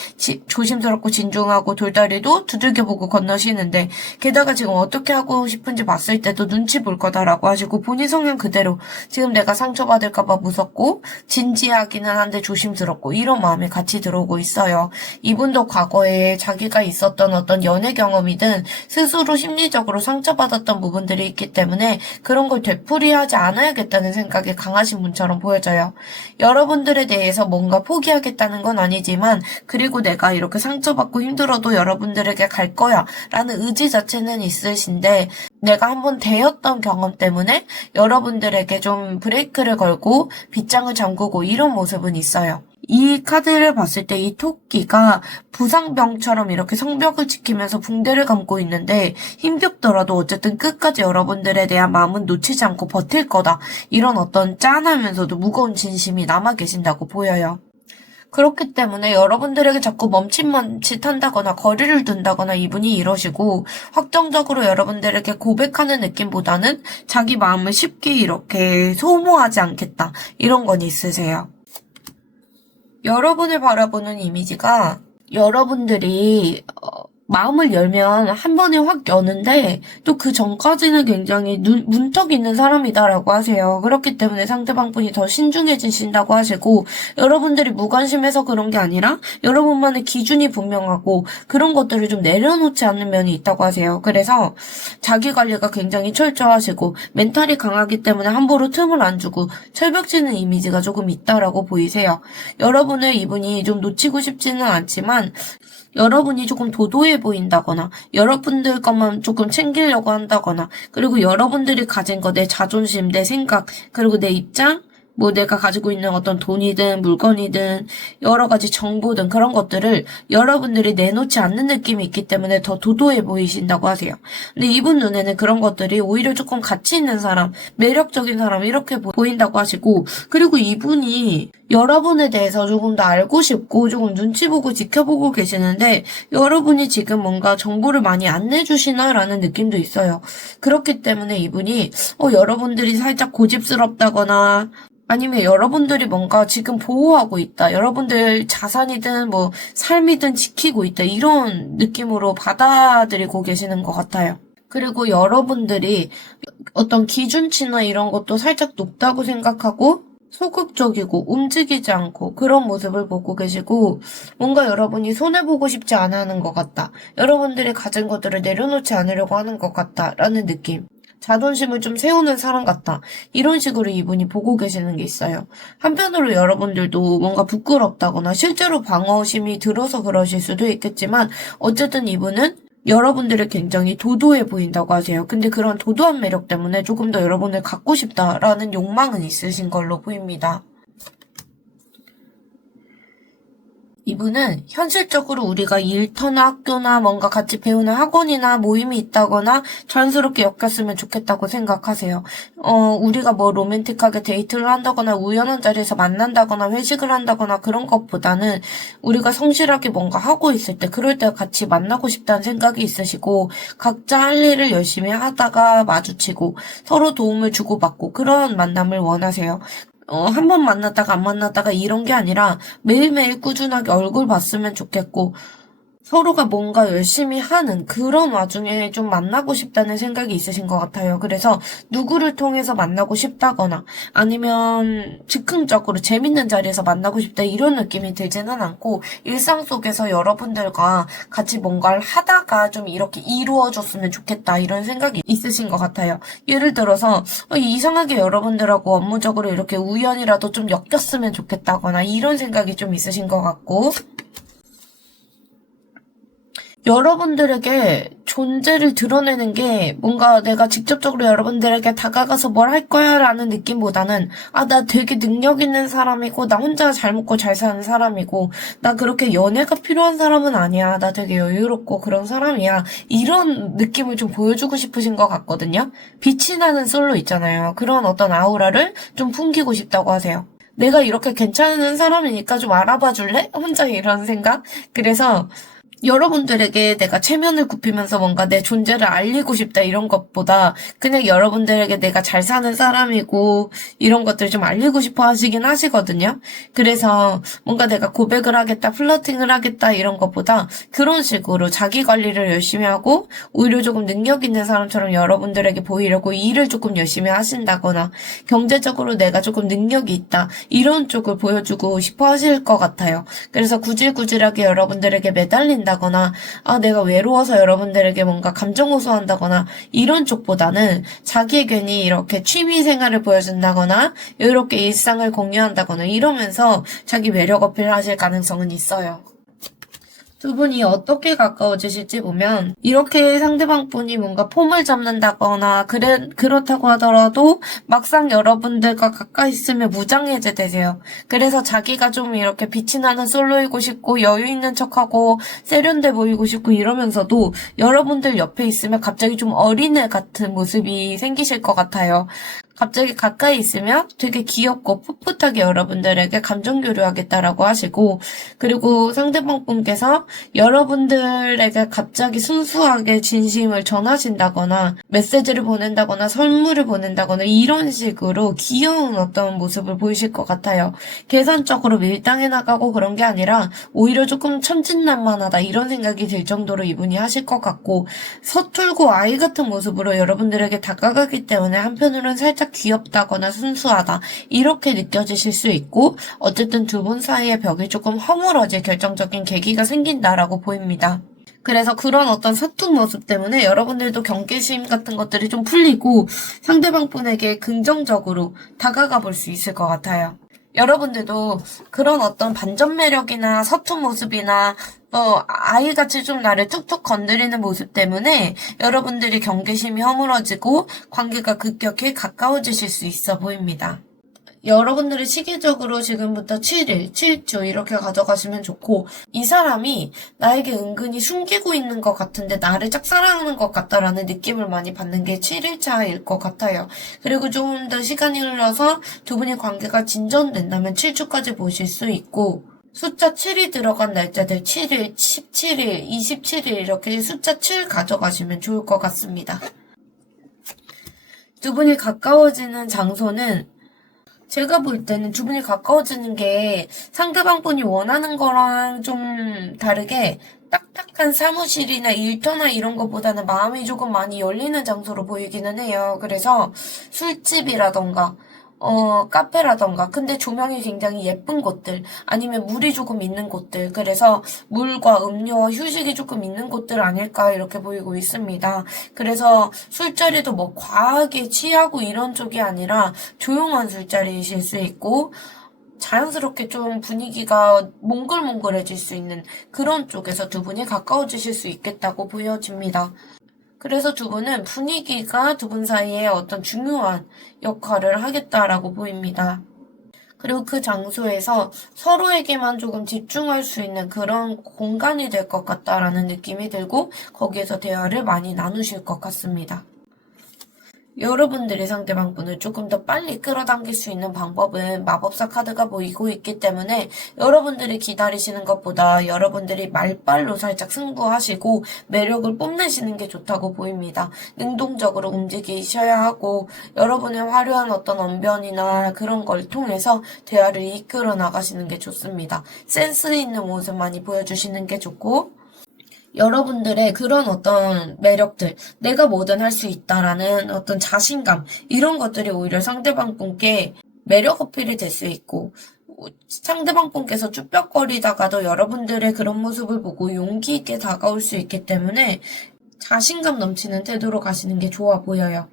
조심스럽고 진중하고 돌다리도 두들겨보고 건너시는데 게다가 지금 어떻게 하고 싶은지 봤을 때도 눈치 볼 거다라고 하시고 본인 성향 그대로 지금 내가 상처받을까봐 무섭고 진지하기는 한데 조심스럽고 이런 마음이 같이 들어오고 있어요. 이분도 과거에 자기가 있었던 어떤 연애 경험이든 스스로 심리적으로 상처받았던 부분들이 있기 때문에 그런 걸 되풀이하지 않아야겠다는 생각이 강하신 분처럼 보여져요. 여러분들에 대해서 뭔가 포기하겠다는 건 아니지만 그리고 내가 이렇게 상처받고 힘들어도 여러분들에게 갈 거야 라는 의지 자체는 있으신데 내가 한번 대였던 경험 때문에 여러분들에게 좀 브레이크를 걸고 빗장을 잠그고 이런 모습은 있어요. 이 카드를 봤을 때 이 토끼가 부상병처럼 이렇게 성벽을 지키면서 붕대를 감고 있는데 힘겹더라도 어쨌든 끝까지 여러분들에 대한 마음은 놓치지 않고 버틸 거다. 이런 어떤 짠하면서도 무거운 진심이 남아 계신다고 보여요. 그렇기 때문에 여러분들에게 자꾸 멈칫멈칫한다거나 거리를 둔다거나 이분이 이러시고 확정적으로 여러분들에게 고백하는 느낌보다는 자기 마음을 쉽게 이렇게 소모하지 않겠다. 이런 건 있으세요. 여러분을 바라보는 이미지가 여러분들이 마음을 열면 한 번에 확 여는데 또 그 전까지는 굉장히 문턱 있는 사람이다라고 하세요. 그렇기 때문에 상대방 분이 더 신중해지신다고 하시고 여러분들이 무관심해서 그런 게 아니라 여러분만의 기준이 분명하고 그런 것들을 좀 내려놓지 않는 면이 있다고 하세요. 그래서 자기 관리가 굉장히 철저하시고 멘탈이 강하기 때문에 함부로 틈을 안 주고 철벽치는 이미지가 조금 있다라고 보이세요. 여러분을 이분이 좀 놓치고 싶지는 않지만 여러분이 조금 도도해 보인다거나 여러분들 것만 조금 챙기려고 한다거나 그리고 여러분들이 가진 거 내 자존심, 내 생각 그리고 내 입장 뭐 내가 가지고 있는 어떤 돈이든 물건이든 여러 가지 정보든 그런 것들을 여러분들이 내놓지 않는 느낌이 있기 때문에 더 도도해 보이신다고 하세요. 근데 이분 눈에는 그런 것들이 오히려 조금 가치 있는 사람, 매력적인 사람 이렇게 보인다고 하시고 그리고 이분이 여러분에 대해서 조금 더 알고 싶고 조금 눈치 보고 지켜보고 계시는데 여러분이 지금 뭔가 정보를 많이 안 내주시나라는 느낌도 있어요. 그렇기 때문에 이분이 여러분들이 살짝 고집스럽다거나 아니면 여러분들이 뭔가 지금 보호하고 있다. 여러분들 자산이든 뭐 삶이든 지키고 있다. 이런 느낌으로 받아들이고 계시는 것 같아요. 그리고 여러분들이 어떤 기준치나 이런 것도 살짝 높다고 생각하고 소극적이고 움직이지 않고 그런 모습을 보고 계시고 뭔가 여러분이 손해보고 싶지 않아 하는 것 같다. 여러분들이 가진 것들을 내려놓지 않으려고 하는 것 같다라는 느낌. 자존심을 좀 세우는 사람 같다. 이런 식으로 이분이 보고 계시는 게 있어요. 한편으로 여러분들도 뭔가 부끄럽다거나 실제로 방어심이 들어서 그러실 수도 있겠지만 어쨌든 이분은 여러분들을 굉장히 도도해 보인다고 하세요. 근데 그런 도도한 매력 때문에 조금 더 여러분을 갖고 싶다라는 욕망은 있으신 걸로 보입니다. 이분은 현실적으로 우리가 일터나 학교나 뭔가 같이 배우는 학원이나 모임이 있다거나 자연스럽게 엮였으면 좋겠다고 생각하세요. 우리가 뭐 로맨틱하게 데이트를 한다거나 우연한 자리에서 만난다거나 회식을 한다거나 그런 것보다는 우리가 성실하게 뭔가 하고 있을 때 그럴 때 같이 만나고 싶다는 생각이 있으시고 각자 할 일을 열심히 하다가 마주치고 서로 도움을 주고받고 그런 만남을 원하세요. 한 번 만났다가 안 만났다가 이런 게 아니라 매일매일 꾸준하게 얼굴 봤으면 좋겠고 서로가 뭔가 열심히 하는 그런 와중에 좀 만나고 싶다는 생각이 있으신 것 같아요. 그래서 누구를 통해서 만나고 싶다거나 아니면 즉흥적으로 재밌는 자리에서 만나고 싶다 이런 느낌이 들지는 않고 일상 속에서 여러분들과 같이 뭔가를 하다가 좀 이렇게 이루어졌으면 좋겠다 이런 생각이 있으신 것 같아요. 예를 들어서 이상하게 여러분들하고 업무적으로 이렇게 우연이라도 좀 엮였으면 좋겠다거나 이런 생각이 좀 있으신 것 같고 여러분들에게 존재를 드러내는 게 뭔가 내가 직접적으로 여러분들에게 다가가서 뭘 할 거야 라는 느낌보다는 나 되게 능력 있는 사람이고 나 혼자 잘 먹고 잘 사는 사람이고 나 그렇게 연애가 필요한 사람은 아니야. 나 되게 여유롭고 그런 사람이야. 이런 느낌을 좀 보여주고 싶으신 것 같거든요. 빛이 나는 솔로 있잖아요. 그런 어떤 아우라를 좀 풍기고 싶다고 하세요. 내가 이렇게 괜찮은 사람이니까 좀 알아봐 줄래? 혼자 이런 생각? 그래서 여러분들에게 내가 체면을 굽히면서 뭔가 내 존재를 알리고 싶다 이런 것보다 그냥 여러분들에게 내가 잘 사는 사람이고 이런 것들 좀 알리고 싶어 하시긴 하시거든요. 그래서 뭔가 내가 고백을 하겠다, 플러팅을 하겠다 이런 것보다 그런 식으로 자기 관리를 열심히 하고 오히려 조금 능력 있는 사람처럼 여러분들에게 보이려고 일을 조금 열심히 하신다거나 경제적으로 내가 조금 능력이 있다 이런 쪽을 보여주고 싶어 하실 것 같아요. 그래서 구질구질하게 여러분들에게 매달린다거나 내가 외로워서 여러분들에게 뭔가 감정 호소한다거나 이런 쪽보다는 자기 괜히 이렇게 취미 생활을 보여준다거나 이렇게 일상을 공유한다거나 이러면서 자기 매력 어필을 하실 가능성은 있어요. 두 분이 어떻게 가까워지실지 보면 이렇게 상대방 분이 뭔가 폼을 잡는다거나 그렇다고 하더라도 막상 여러분들과 가까이 있으면 무장해제 되세요. 그래서 자기가 좀 이렇게 빛이 나는 솔로이고 싶고 여유 있는 척하고 세련돼 보이고 싶고 이러면서도 여러분들 옆에 있으면 갑자기 좀 어린애 같은 모습이 생기실 것 같아요. 갑자기 가까이 있으면 되게 귀엽고 풋풋하게 여러분들에게 감정 교류하겠다라고 하시고 그리고 상대방 분께서 여러분들에게 갑자기 순수하게 진심을 전하신다거나 메시지를 보낸다거나 선물을 보낸다거나 이런 식으로 귀여운 어떤 모습을 보이실 것 같아요. 계산적으로 밀당해 나가고 그런 게 아니라 오히려 조금 천진난만하다 이런 생각이 들 정도로 이분이 하실 것 같고 서툴고 아이 같은 모습으로 여러분들에게 다가가기 때문에 한편으로는 살짝 귀엽다거나 순수하다 이렇게 느껴지실 수 있고 어쨌든 두 분 사이의 벽이 조금 허물어질 결정적인 계기가 생긴다라고 보입니다. 그래서 그런 어떤 서툰 모습 때문에 여러분들도 경계심 같은 것들이 좀 풀리고 상대방 분에게 긍정적으로 다가가 볼 수 있을 것 같아요. 여러분들도 그런 어떤 반전 매력이나 서툰 모습이나 아이같이 좀 나를 툭툭 건드리는 모습 때문에 여러분들이 경계심이 허물어지고 관계가 급격히 가까워지실 수 있어 보입니다. 여러분들이 시기적으로 지금부터 7일, 7주 이렇게 가져가시면 좋고 이 사람이 나에게 은근히 숨기고 있는 것 같은데 나를 짝사랑하는 것 같다라는 느낌을 많이 받는 게 7일차일 것 같아요. 그리고 조금 더 시간이 흘러서 두 분의 관계가 진전된다면 7주까지 보실 수 있고 숫자 7이 들어간 날짜들 7일, 17일, 27일 이렇게 숫자 7 가져가시면 좋을 것 같습니다. 두 분이 가까워지는 장소는 제가 볼 때는 두 분이 가까워지는 게 상대방 분이 원하는 거랑 좀 다르게 딱딱한 사무실이나 일터나 이런 것보다는 마음이 조금 많이 열리는 장소로 보이기는 해요. 그래서 술집이라던가 카페라던가, 근데 조명이 굉장히 예쁜 곳들, 아니면 물이 조금 있는 곳들, 그래서 물과 음료와 휴식이 조금 있는 곳들 아닐까, 이렇게 보이고 있습니다. 그래서 술자리도 뭐 과하게 취하고 이런 쪽이 아니라 조용한 술자리이실 수 있고, 자연스럽게 좀 분위기가 몽글몽글해질 수 있는 그런 쪽에서 두 분이 가까워지실 수 있겠다고 보여집니다. 그래서 두 분은 분위기가 두 분 사이에 어떤 중요한 역할을 하겠다라고 보입니다. 그리고 그 장소에서 서로에게만 조금 집중할 수 있는 그런 공간이 될 것 같다라는 느낌이 들고 거기에서 대화를 많이 나누실 것 같습니다. 여러분들이 상대방분을 조금 더 빨리 끌어당길 수 있는 방법은 마법사 카드가 보이고 있기 때문에 여러분들이 기다리시는 것보다 여러분들이 말빨로 살짝 승부하시고 매력을 뽐내시는 게 좋다고 보입니다. 능동적으로 움직이셔야 하고 여러분의 화려한 어떤 언변이나 그런 걸 통해서 대화를 이끌어 나가시는 게 좋습니다. 센스 있는 모습 많이 보여주시는 게 좋고 여러분들의 그런 어떤 매력들, 내가 뭐든 할 수 있다라는 어떤 자신감, 이런 것들이 오히려 상대방 분께 매력 어필이 될 수 있고, 상대방 분께서 쭈뼛거리다가도 여러분들의 그런 모습을 보고 용기 있게 다가올 수 있기 때문에 자신감 넘치는 태도로 가시는 게 좋아 보여요.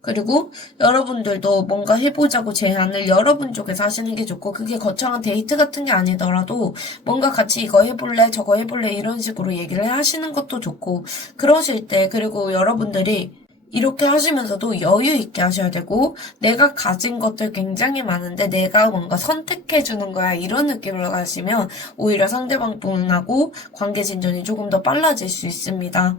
그리고 여러분들도 뭔가 해보자고 제안을 여러분 쪽에서 하시는 게 좋고 그게 거창한 데이트 같은 게 아니더라도 뭔가 같이 이거 해볼래 저거 해볼래 이런 식으로 얘기를 하시는 것도 좋고 그러실 때 그리고 여러분들이 이렇게 하시면서도 여유 있게 하셔야 되고 내가 가진 것들 굉장히 많은데 내가 뭔가 선택해주는 거야 이런 느낌으로 가시면 오히려 상대방 분하고 관계 진전이 조금 더 빨라질 수 있습니다.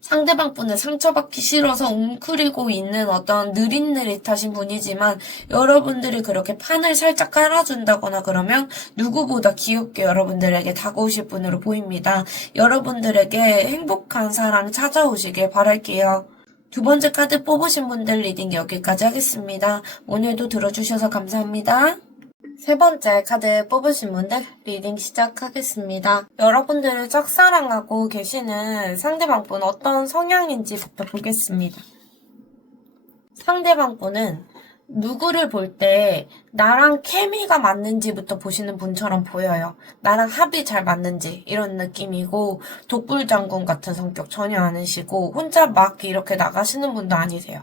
상대방 분을 상처받기 싫어서 웅크리고 있는 어떤 느릿느릿하신 분이지만 여러분들이 그렇게 판을 살짝 깔아준다거나 그러면 누구보다 귀엽게 여러분들에게 다가오실 분으로 보입니다. 여러분들에게 행복한 사랑 찾아오시길 바랄게요. 두 번째 카드 뽑으신 분들 리딩 여기까지 하겠습니다. 오늘도 들어주셔서 감사합니다. 세 번째 카드 뽑으신 분들 리딩 시작하겠습니다. 여러분들을 짝사랑하고 계시는 상대방분 어떤 성향인지부터 보겠습니다. 상대방분은 누구를 볼 때 나랑 케미가 맞는지부터 보시는 분처럼 보여요. 나랑 합이 잘 맞는지 이런 느낌이고 독불장군 같은 성격 전혀 아니시고 혼자 막 이렇게 나가시는 분도 아니세요.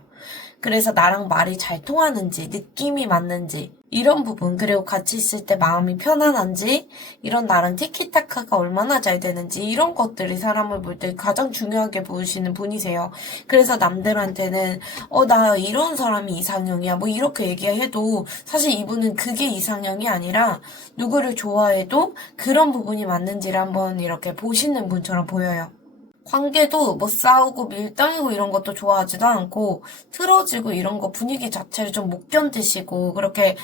그래서 나랑 말이 잘 통하는지 느낌이 맞는지 이런 부분 그리고 같이 있을 때 마음이 편안한지 이런 나랑 티키타카가 얼마나 잘 되는지 이런 것들이 사람을 볼 때 가장 중요하게 보시는 분이세요. 그래서 남들한테는 나 이런 사람이 이상형이야 뭐 이렇게 얘기해도 사실 이분은 그게 이상형이 아니라 누구를 좋아해도 그런 부분이 맞는지를 한번 이렇게 보시는 분처럼 보여요. 관계도 뭐 싸우고 밀당이고 이런 것도 좋아하지도 않고 틀어지고 이런 거 분위기 자체를 좀 못 견디시고 그렇게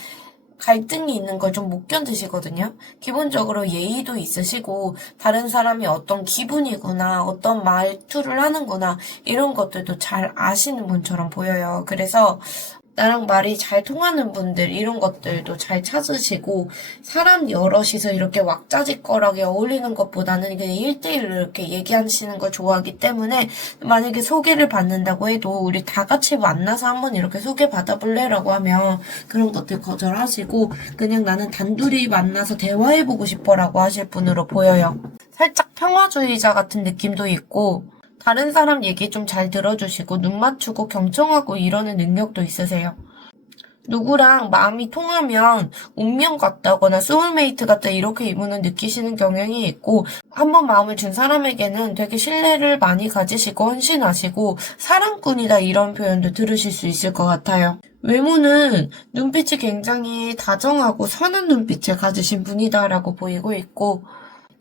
갈등이 있는 걸 좀 못 견디시거든요. 기본적으로 예의도 있으시고 다른 사람이 어떤 기분이구나 어떤 말투를 하는구나 이런 것들도 잘 아시는 분처럼 보여요. 그래서 나랑 말이 잘 통하는 분들 이런 것들도 잘 찾으시고 사람 여럿이서 이렇게 왁자지껄하게 어울리는 것보다는 그냥 1대1로 이렇게 얘기하시는 걸 좋아하기 때문에 만약에 소개를 받는다고 해도 우리 다 같이 만나서 한번 이렇게 소개받아볼래? 라고 하면 그런 것들 거절하시고 그냥 나는 단둘이 만나서 대화해보고 싶어 라고 하실 분으로 보여요. 살짝 평화주의자 같은 느낌도 있고 다른 사람 얘기 좀 잘 들어주시고 눈 맞추고 경청하고 이러는 능력도 있으세요. 누구랑 마음이 통하면 운명 같다거나 소울메이트 같다 이렇게 이분은 느끼시는 경향이 있고 한번 마음을 준 사람에게는 되게 신뢰를 많이 가지시고 헌신하시고 사랑꾼이다 이런 표현도 들으실 수 있을 것 같아요. 외모는 눈빛이 굉장히 다정하고 선한 눈빛을 가지신 분이다라고 보이고 있고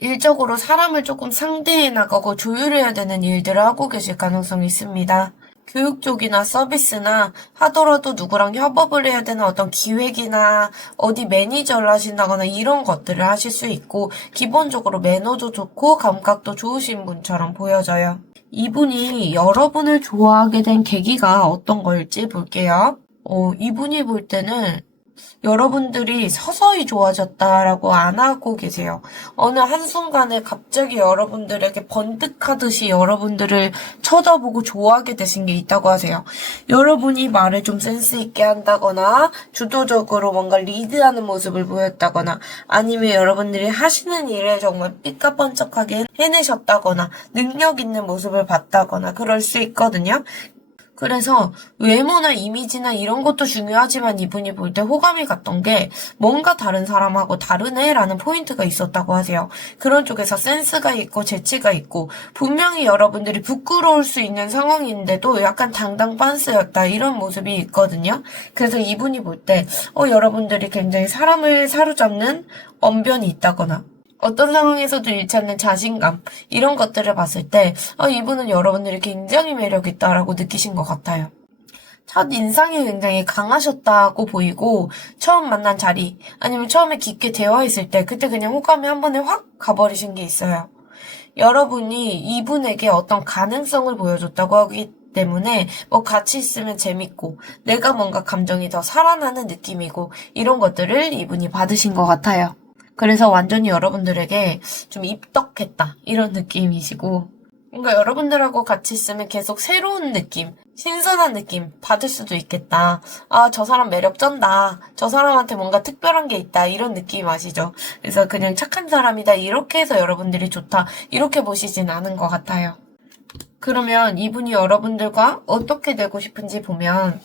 일적으로 사람을 조금 상대해 나가고 조율해야 되는 일들을 하고 계실 가능성이 있습니다. 교육 쪽이나 서비스나 하더라도 누구랑 협업을 해야 되는 어떤 기획이나 어디 매니저를 하신다거나 이런 것들을 하실 수 있고 기본적으로 매너도 좋고 감각도 좋으신 분처럼 보여져요. 이분이 여러분을 좋아하게 된 계기가 어떤 걸지 볼게요. 이분이 볼 때는 여러분들이 서서히 좋아졌다라고 안 하고 계세요. 어느 한순간에 갑자기 여러분들에게 번뜩하듯이 여러분들을 쳐다보고 좋아하게 되신 게 있다고 하세요. 여러분이 말을 좀 센스 있게 한다거나 주도적으로 뭔가 리드하는 모습을 보였다거나 아니면 여러분들이 하시는 일을 정말 삐까뻔쩍하게 해내셨다거나 능력 있는 모습을 봤다거나 그럴 수 있거든요. 그래서 외모나 이미지나 이런 것도 중요하지만 이분이 볼 때 호감이 갔던 게 뭔가 다른 사람하고 다르네라는 포인트가 있었다고 하세요. 그런 쪽에서 센스가 있고 재치가 있고 분명히 여러분들이 부끄러울 수 있는 상황인데도 약간 당당 빤스였다 이런 모습이 있거든요. 그래서 이분이 볼 때 여러분들이 굉장히 사람을 사로잡는 언변이 있다거나 어떤 상황에서도 잃지 않는 자신감 이런 것들을 봤을 때 이분은 여러분들이 굉장히 매력있다라고 느끼신 것 같아요. 첫 인상이 굉장히 강하셨다고 보이고 처음 만난 자리 아니면 처음에 깊게 대화했을 때 그때 그냥 호감이 한 번에 확 가버리신 게 있어요. 여러분이 이분에게 어떤 가능성을 보여줬다고 하기 때문에 같이 있으면 재밌고 내가 뭔가 감정이 더 살아나는 느낌이고 이런 것들을 이분이 받으신 것 같아요. 그래서 완전히 여러분들에게 좀 입덕했다 이런 느낌이시고 뭔가 여러분들하고 같이 있으면 계속 새로운 느낌, 신선한 느낌 받을 수도 있겠다. 저 사람 매력 쩐다. 저 사람한테 뭔가 특별한 게 있다. 이런 느낌 아시죠? 그래서 그냥 착한 사람이다. 이렇게 해서 여러분들이 좋다. 이렇게 보시진 않은 것 같아요. 그러면 이분이 여러분들과 어떻게 되고 싶은지 보면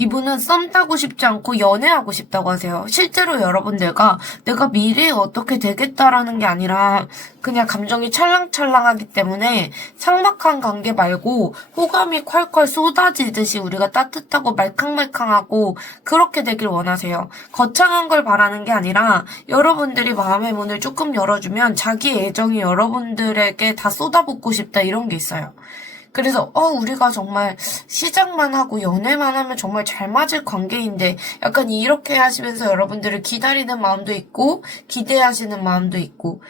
이분은 썸 타고 싶지 않고 연애하고 싶다고 하세요. 실제로 여러분들과 내가 미래에 어떻게 되겠다라는 게 아니라 그냥 감정이 찰랑찰랑하기 때문에 삭막한 관계 말고 호감이 콸콸 쏟아지듯이 우리가 따뜻하고 말캉말캉하고 그렇게 되길 원하세요. 거창한 걸 바라는 게 아니라 여러분들이 마음의 문을 조금 열어주면 자기 애정이 여러분들에게 다 쏟아붓고 싶다 이런 게 있어요. 그래서 우리가 정말 시작만 하고 연애만 하면 정말 잘 맞을 관계인데 약간 이렇게 하시면서 여러분들을 기다리는 마음도 있고 기대하시는 마음도 있고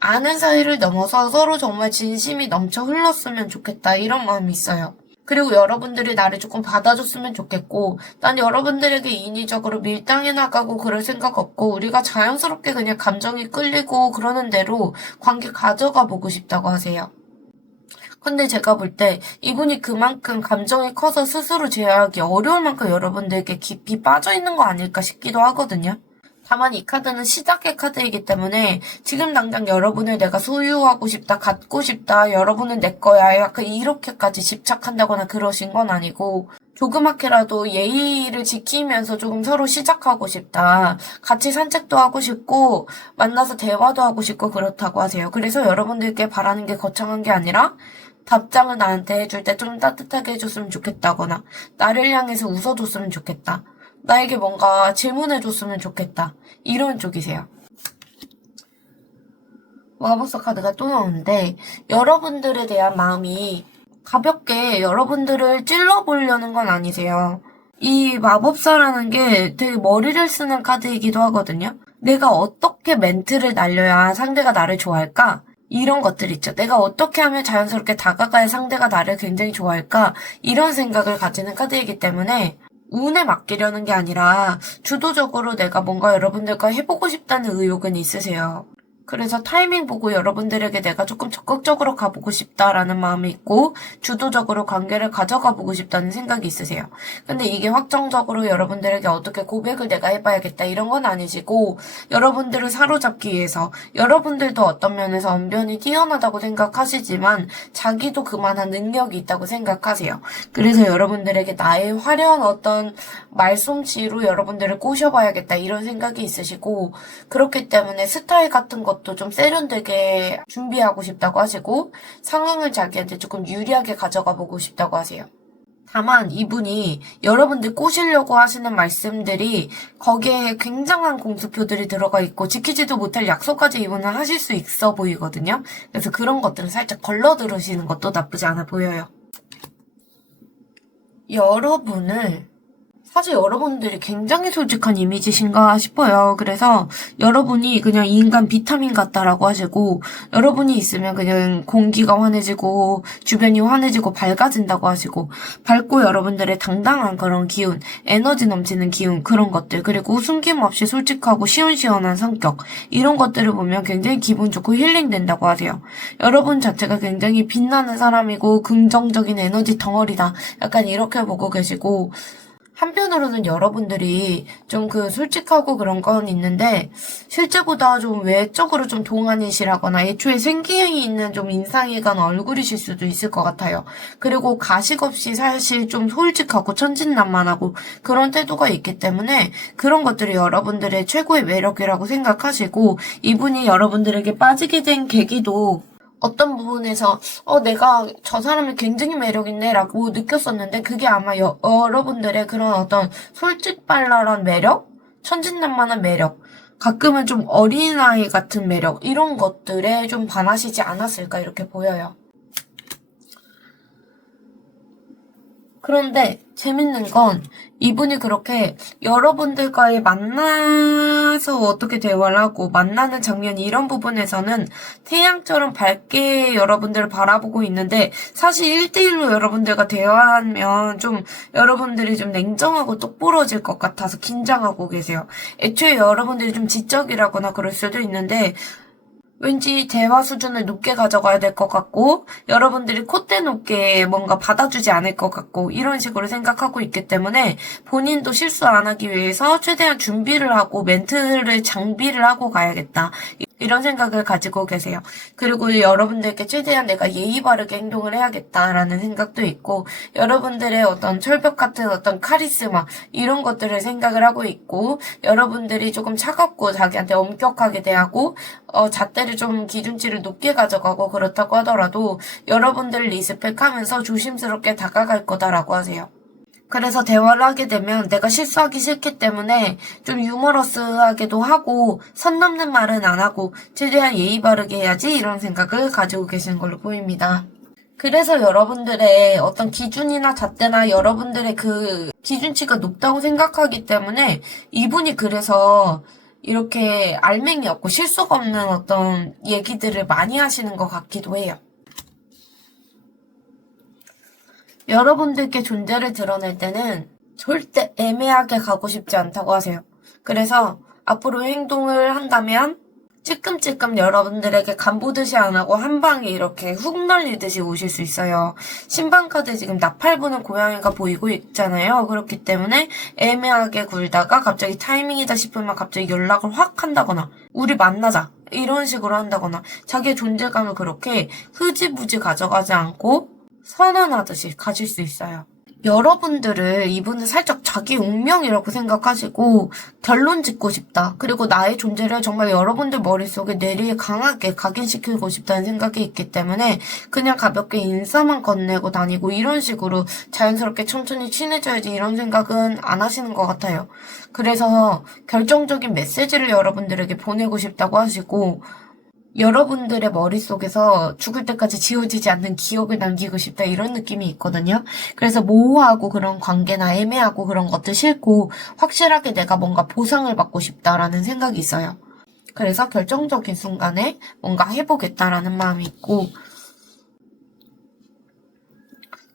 아는 사이를 넘어서 서로 정말 진심이 넘쳐 흘렀으면 좋겠다 이런 마음이 있어요. 그리고 여러분들이 나를 조금 받아줬으면 좋겠고 난 여러분들에게 인위적으로 밀당해 나가고 그럴 생각 없고 우리가 자연스럽게 그냥 감정이 끌리고 그러는 대로 관계 가져가 보고 싶다고 하세요. 근데 제가 볼 때 이분이 그만큼 감정이 커서 스스로 제어하기 어려울 만큼 여러분들께 깊이 빠져있는 거 아닐까 싶기도 하거든요. 다만 이 카드는 시작의 카드이기 때문에 지금 당장 여러분을 내가 소유하고 싶다, 갖고 싶다, 여러분은 내 거야, 약간 이렇게까지 집착한다거나 그러신 건 아니고 조그맣게라도 예의를 지키면서 조금 서로 시작하고 싶다. 같이 산책도 하고 싶고 만나서 대화도 하고 싶고 그렇다고 하세요. 그래서 여러분들께 바라는 게 거창한 게 아니라 답장을 나한테 해줄 때 좀 따뜻하게 해줬으면 좋겠다거나 나를 향해서 웃어줬으면 좋겠다. 나에게 뭔가 질문해줬으면 좋겠다. 이런 쪽이세요. 마법사 카드가 또 나오는데 여러분들에 대한 마음이 가볍게 여러분들을 찔러보려는 건 아니세요. 이 마법사라는 게 되게 머리를 쓰는 카드이기도 하거든요. 내가 어떻게 멘트를 날려야 상대가 나를 좋아할까? 이런 것들 있죠. 내가 어떻게 하면 자연스럽게 다가가야 상대가 나를 굉장히 좋아할까? 이런 생각을 가지는 카드이기 때문에 운에 맡기려는 게 아니라 주도적으로 내가 뭔가 여러분들과 해보고 싶다는 의욕은 있으세요. 그래서 타이밍 보고 여러분들에게 내가 조금 적극적으로 가보고 싶다라는 마음이 있고 주도적으로 관계를 가져가 보고 싶다는 생각이 있으세요. 근데 이게 확정적으로 여러분들에게 어떻게 고백을 내가 해봐야겠다 이런 건 아니시고 여러분들을 사로잡기 위해서 여러분들도 어떤 면에서 언변이 뛰어나다고 생각하시지만 자기도 그만한 능력이 있다고 생각하세요. 그래서 여러분들에게 나의 화려한 어떤 말솜씨로 여러분들을 꼬셔봐야겠다 이런 생각이 있으시고 그렇기 때문에 스타일 같은 것도 좀 세련되게 준비하고 싶다고 하시고 상황을 자기한테 조금 유리하게 가져가 보고 싶다고 하세요. 다만 이분이 여러분들 꼬시려고 하시는 말씀들이 거기에 굉장한 공수표들이 들어가 있고 지키지도 못할 약속까지 이분은 하실 수 있어 보이거든요. 그래서 그런 것들은 살짝 걸러 들으시는 것도 나쁘지 않아 보여요. 사실 여러분들이 굉장히 솔직한 이미지신가 싶어요. 그래서 여러분이 그냥 인간 비타민 같다라고 하시고 여러분이 있으면 그냥 공기가 환해지고 주변이 환해지고 밝아진다고 하시고 밝고 여러분들의 당당한 그런 기운, 에너지 넘치는 기운 그런 것들 그리고 숨김없이 솔직하고 시원시원한 성격 이런 것들을 보면 굉장히 기분 좋고 힐링된다고 하세요. 여러분 자체가 굉장히 빛나는 사람이고 긍정적인 에너지 덩어리다. 약간 이렇게 보고 계시고 한편으로는 여러분들이 좀 솔직하고 그런 건 있는데, 실제보다 좀 외적으로 좀 동안이시라거나 애초에 생기이 있는 좀 인상이 간 얼굴이실 수도 있을 것 같아요. 그리고 가식 없이 사실 좀 솔직하고 천진난만하고 그런 태도가 있기 때문에 그런 것들이 여러분들의 최고의 매력이라고 생각하시고, 이분이 여러분들에게 빠지게 된 계기도 어떤 부분에서 내가 저 사람이 굉장히 매력있네 라고 느꼈었는데, 그게 아마 여러분들의 그런 어떤 솔직발랄한 매력, 천진난만한 매력, 가끔은 좀 어린아이 같은 매력, 이런 것들에 좀 반하시지 않았을까 이렇게 보여요. 그런데 재밌는 건 이분이 그렇게 여러분들과의 만나서 어떻게 대화를 하고 만나는 장면, 이런 부분에서는 태양처럼 밝게 여러분들을 바라보고 있는데, 사실 1대1로 여러분들과 대화하면 좀 여러분들이 좀 냉정하고 똑부러질 것 같아서 긴장하고 계세요. 애초에 여러분들이 좀 지적이라거나 그럴 수도 있는데, 왠지 대화 수준을 높게 가져가야 될 것 같고, 여러분들이 콧대 높게 뭔가 받아주지 않을 것 같고, 이런 식으로 생각하고 있기 때문에 본인도 실수 안 하기 위해서 최대한 준비를 하고 멘트를 장비를 하고 가야겠다, 이런 생각을 가지고 계세요. 그리고 여러분들께 최대한 내가 예의 바르게 행동을 해야겠다라는 생각도 있고, 여러분들의 어떤 철벽 같은 어떤 카리스마, 이런 것들을 생각을 하고 있고, 여러분들이 조금 차갑고 자기한테 엄격하게 대하고 잣대를 좀 기준치를 높게 가져가고 그렇다고 하더라도 여러분들을 리스펙하면서 조심스럽게 다가갈 거다라고 하세요. 그래서 대화를 하게 되면 내가 실수하기 싫기 때문에 좀 유머러스하게도 하고 선 넘는 말은 안 하고 최대한 예의 바르게 해야지, 이런 생각을 가지고 계시는 걸로 보입니다. 그래서 여러분들의 어떤 기준이나 잣대나 여러분들의 그 기준치가 높다고 생각하기 때문에 이분이 그래서 이렇게 알맹이 없고 실수가 없는 어떤 얘기들을 많이 하시는 것 같기도 해요. 여러분들께 존재를 드러낼 때는 절대 애매하게 가고 싶지 않다고 하세요. 그래서 앞으로 행동을 한다면 찔끔찔끔 여러분들에게 간보듯이 안 하고 한 방에 이렇게 훅 날리듯이 오실 수 있어요. 신방카드 지금 나팔 부는 고양이가 보이고 있잖아요. 그렇기 때문에 애매하게 굴다가 갑자기 타이밍이다 싶으면 갑자기 연락을 확 한다거나, 우리 만나자, 이런 식으로 한다거나, 자기의 존재감을 그렇게 흐지부지 가져가지 않고 선언하듯이 가질 수 있어요. 여러분들을 이분은 살짝 자기 운명이라고 생각하시고 결론 짓고 싶다, 그리고 나의 존재를 정말 여러분들 머릿속에 뇌리에 강하게 각인시키고 싶다는 생각이 있기 때문에 그냥 가볍게 인사만 건네고 다니고 이런 식으로 자연스럽게 천천히 친해져야지, 이런 생각은 안 하시는 것 같아요. 그래서 결정적인 메시지를 여러분들에게 보내고 싶다고 하시고, 여러분들의 머릿속에서 죽을 때까지 지워지지 않는 기억을 남기고 싶다, 이런 느낌이 있거든요. 그래서 모호하고 그런 관계나 애매하고 그런 것들 싫고 확실하게 내가 뭔가 보상을 받고 싶다라는 생각이 있어요. 그래서 결정적인 순간에 뭔가 해보겠다라는 마음이 있고,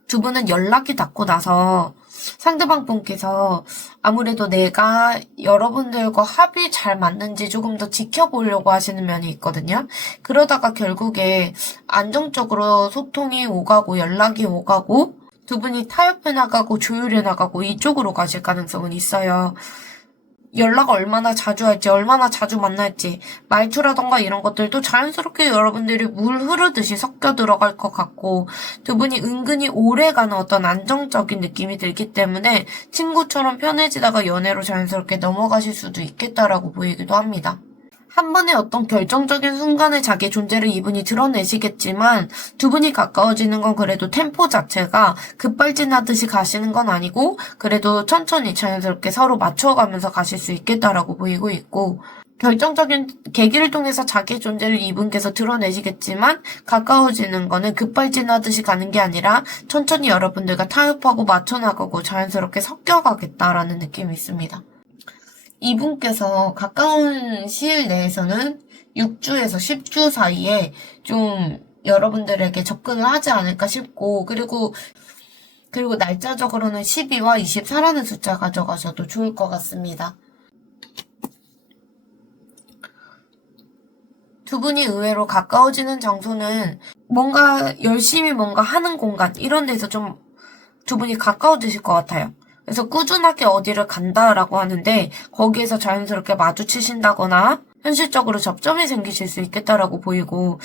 두 분은 연락이 닿고 나서 상대방 분께서 아무래도 내가 여러분들과 합이 잘 맞는지 조금 더 지켜보려고 하시는 면이 있거든요. 그러다가 결국에 안정적으로 소통이 오가고 연락이 오가고 두 분이 타협해 나가고 조율해 나가고 이쪽으로 가실 가능성은 있어요. 연락을 얼마나 자주 할지, 얼마나 자주 만날지, 말투라던가 이런 것들도 자연스럽게 여러분들이 물 흐르듯이 섞여 들어갈 것 같고, 두 분이 은근히 오래가는 어떤 안정적인 느낌이 들기 때문에 친구처럼 편해지다가 연애로 자연스럽게 넘어가실 수도 있겠다라고 보이기도 합니다. 한 번의 어떤 결정적인 순간에 자기의 존재를 이분이 드러내시겠지만, 두 분이 가까워지는 건 그래도 템포 자체가 급발진하듯이 가시는 건 아니고 그래도 천천히 자연스럽게 서로 맞춰가면서 가실 수 있겠다라고 보이고 있고, 결정적인 계기를 통해서 자기의 존재를 이분께서 드러내시겠지만 가까워지는 거는 급발진하듯이 가는 게 아니라 천천히 여러분들과 타협하고 맞춰나가고 자연스럽게 섞여가겠다라는 느낌이 있습니다. 이분께서 가까운 시일 내에서는 6주에서 10주 사이에 좀 여러분들에게 접근을 하지 않을까 싶고, 그리고 날짜적으로는 12와 24라는 숫자 가져가셔도 좋을 것 같습니다. 두 분이 의외로 가까워지는 장소는 뭔가 열심히 뭔가 하는 공간, 이런 데서 좀 두 분이 가까워지실 것 같아요. 그래서 꾸준하게 어디를 간다라고 하는데 거기에서 자연스럽게 마주치신다거나 현실적으로 접점이 생기실 수 있겠다라고 보이고,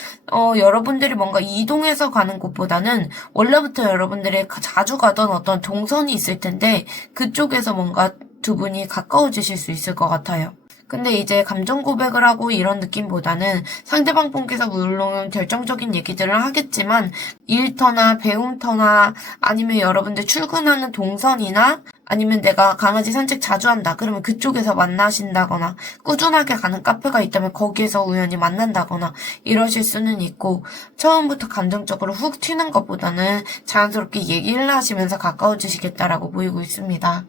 여러분들이 뭔가 이동해서 가는 곳보다는 원래부터 여러분들이 자주 가던 어떤 동선이 있을 텐데 그쪽에서 뭔가 두 분이 가까워지실 수 있을 것 같아요. 근데 이제 감정 고백을 하고 이런 느낌보다는 상대방 분께서 물론 결정적인 얘기들을 하겠지만 일터나 배움터나 아니면 여러분들 출근하는 동선이나 아니면 내가 강아지 산책 자주 한다. 그러면 그쪽에서 만나신다거나 꾸준하게 가는 카페가 있다면 거기에서 우연히 만난다거나 이러실 수는 있고 처음부터 감정적으로 훅 튀는 것보다는 자연스럽게 얘기를 하시면서 가까워지시겠다라고 보이고 있습니다.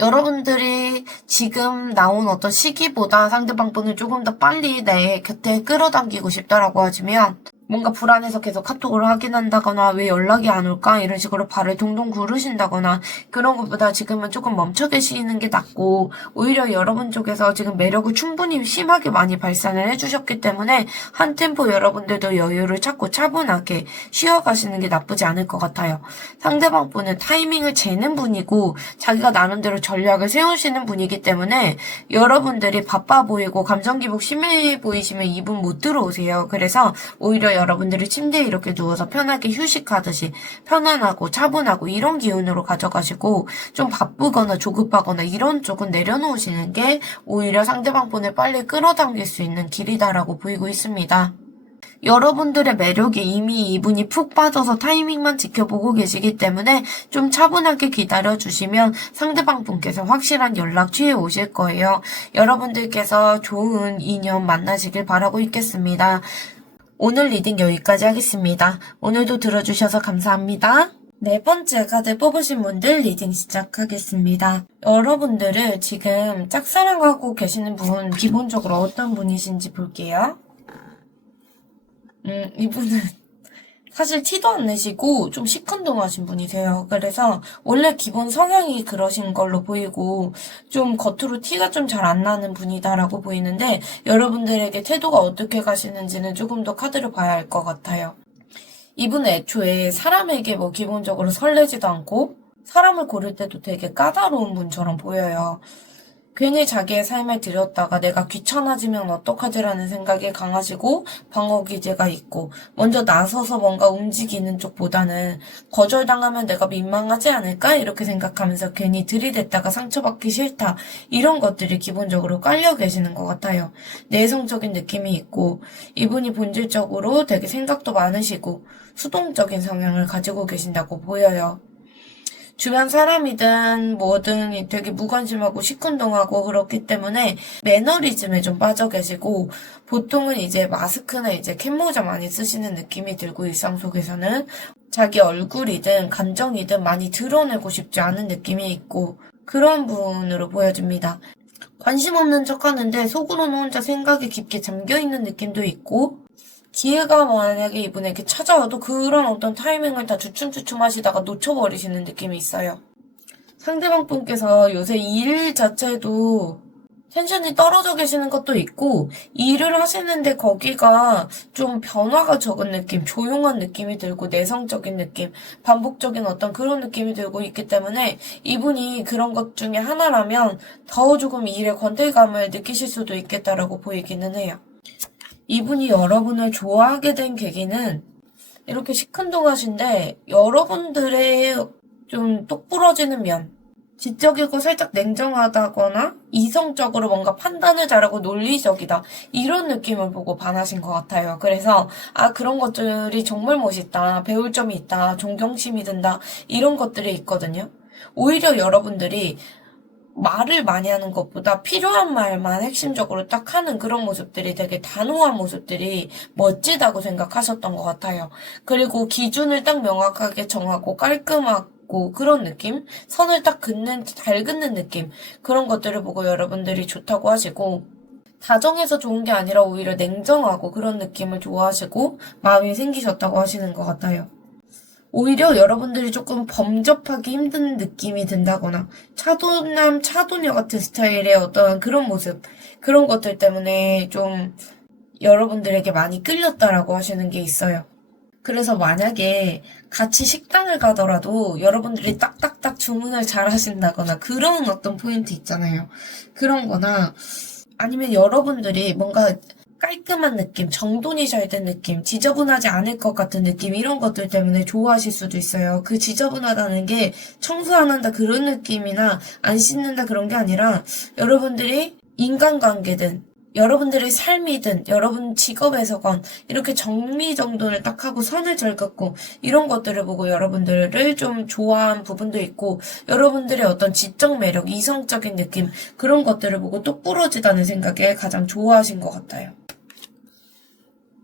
여러분들이 지금 나온 어떤 시기보다 상대방 분을 조금 더 빨리 내 곁에 끌어당기고 싶다라고 하시면 뭔가 불안해서 계속 카톡을 확인한다거나 왜 연락이 안 올까 이런 식으로 발을 동동 구르신다거나 그런 것보다 지금은 조금 멈춰 계시는 게 낫고 오히려 여러분 쪽에서 지금 매력을 충분히 심하게 많이 발산을 해주셨기 때문에 한 템포 여러분들도 여유를 찾고 차분하게 쉬어가시는 게 나쁘지 않을 것 같아요. 상대방 분은 타이밍을 재는 분이고 자기가 나름대로 전략을 세우시는 분이기 때문에 여러분들이 바빠 보이고 감정 기복 심해 보이시면 이분 못 들어오세요. 그래서 오히려 여러분들이 침대에 이렇게 누워서 편하게 휴식하듯이 편안하고 차분하고 이런 기운으로 가져가시고 좀 바쁘거나 조급하거나 이런 쪽은 내려놓으시는 게 오히려 상대방 분을 빨리 끌어당길 수 있는 길이다라고 보이고 있습니다. 여러분들의 매력이 이미 이분이 푹 빠져서 타이밍만 지켜보고 계시기 때문에 좀 차분하게 기다려주시면 상대방 분께서 확실한 연락 취해 오실 거예요. 여러분들께서 좋은 인연 만나시길 바라고 있겠습니다. 오늘 리딩 여기까지 하겠습니다. 오늘도 들어주셔서 감사합니다. 네 번째 카드 뽑으신 분들 리딩 시작하겠습니다. 여러분들을 지금 짝사랑하고 계시는 분 기본적으로 어떤 분이신지 볼게요. 이분은 사실 티도 안 내시고 좀 시큰둥하신 분이세요. 그래서 원래 기본 성향이 그러신 걸로 보이고 좀 겉으로 티가 좀 잘 안 나는 분이다라고 보이는데 여러분들에게 태도가 어떻게 가시는지는 조금 더 카드를 봐야 할 것 같아요. 이분은 애초에 사람에게 뭐 기본적으로 설레지도 않고 사람을 고를 때도 되게 까다로운 분처럼 보여요. 괜히 자기의 삶을 들였다가 내가 귀찮아지면 어떡하지라는 생각이 강하시고 방어 기제가 있고 먼저 나서서 뭔가 움직이는 쪽보다는 거절당하면 내가 민망하지 않을까 이렇게 생각하면서 괜히 들이댔다가 상처받기 싫다 이런 것들이 기본적으로 깔려 계시는 것 같아요. 내성적인 느낌이 있고 이분이 본질적으로 되게 생각도 많으시고 수동적인 성향을 가지고 계신다고 보여요. 주변 사람이든 뭐든 되게 무관심하고 시큰둥하고 그렇기 때문에 매너리즘에 좀 빠져 계시고 보통은 이제 마스크나 이제 캡모자 많이 쓰시는 느낌이 들고 일상 속에서는 자기 얼굴이든 감정이든 많이 드러내고 싶지 않은 느낌이 있고 그런 분으로 보여집니다. 관심 없는 척 하는데 속으로는 혼자 생각에 깊게 잠겨있는 느낌도 있고 기회가 만약에 이분에게 찾아와도 그런 어떤 타이밍을 다 주춤주춤 하시다가 놓쳐버리시는 느낌이 있어요. 상대방 분께서 요새 일 자체도 텐션이 떨어져 계시는 것도 있고 일을 하시는데 거기가 좀 변화가 적은 느낌, 조용한 느낌이 들고 내성적인 느낌, 반복적인 어떤 그런 느낌이 들고 있기 때문에 이분이 그런 것 중에 하나라면 더 조금 일에 권태감을 느끼실 수도 있겠다라고 보이기는 해요. 이분이 여러분을 좋아하게 된 계기는 이렇게 시큰둥하신데 여러분들의 좀 똑부러지는 면, 지적이고 살짝 냉정하다거나 이성적으로 뭔가 판단을 잘하고 논리적이다 이런 느낌을 보고 반하신 것 같아요. 그래서 그런 것들이 정말 멋있다, 배울 점이 있다, 존경심이 든다 이런 것들이 있거든요. 오히려 여러분들이 말을 많이 하는 것보다 필요한 말만 핵심적으로 딱 하는 그런 모습들이 되게 단호한 모습들이 멋지다고 생각하셨던 것 같아요. 그리고 기준을 딱 명확하게 정하고 깔끔하고 그런 느낌? 선을 딱 잘 긋는 느낌? 그런 것들을 보고 여러분들이 좋다고 하시고 다정해서 좋은 게 아니라 오히려 냉정하고 그런 느낌을 좋아하시고 마음이 생기셨다고 하시는 것 같아요. 오히려 여러분들이 조금 범접하기 힘든 느낌이 든다거나 차도남, 차도녀 같은 스타일의 어떤 그런 모습 그런 것들 때문에 좀 여러분들에게 많이 끌렸다라고 하시는 게 있어요. 그래서 만약에 같이 식당을 가더라도 여러분들이 딱딱딱 주문을 잘 하신다거나 그런 어떤 포인트 있잖아요. 그런 거나 아니면 여러분들이 뭔가 깔끔한 느낌, 정돈이 잘 된 느낌, 지저분하지 않을 것 같은 느낌, 이런 것들 때문에 좋아하실 수도 있어요. 그 지저분하다는 게 청소 안 한다 그런 느낌이나 안 씻는다 그런 게 아니라 여러분들이 인간관계든 여러분들의 삶이든 여러분 직업에서건 이렇게 정리정돈을 딱 하고 선을 잘 긋고 이런 것들을 보고 여러분들을 좀 좋아한 부분도 있고 여러분들의 어떤 지적 매력, 이성적인 느낌 그런 것들을 보고 똑부러지다는 생각에 가장 좋아하신 것 같아요.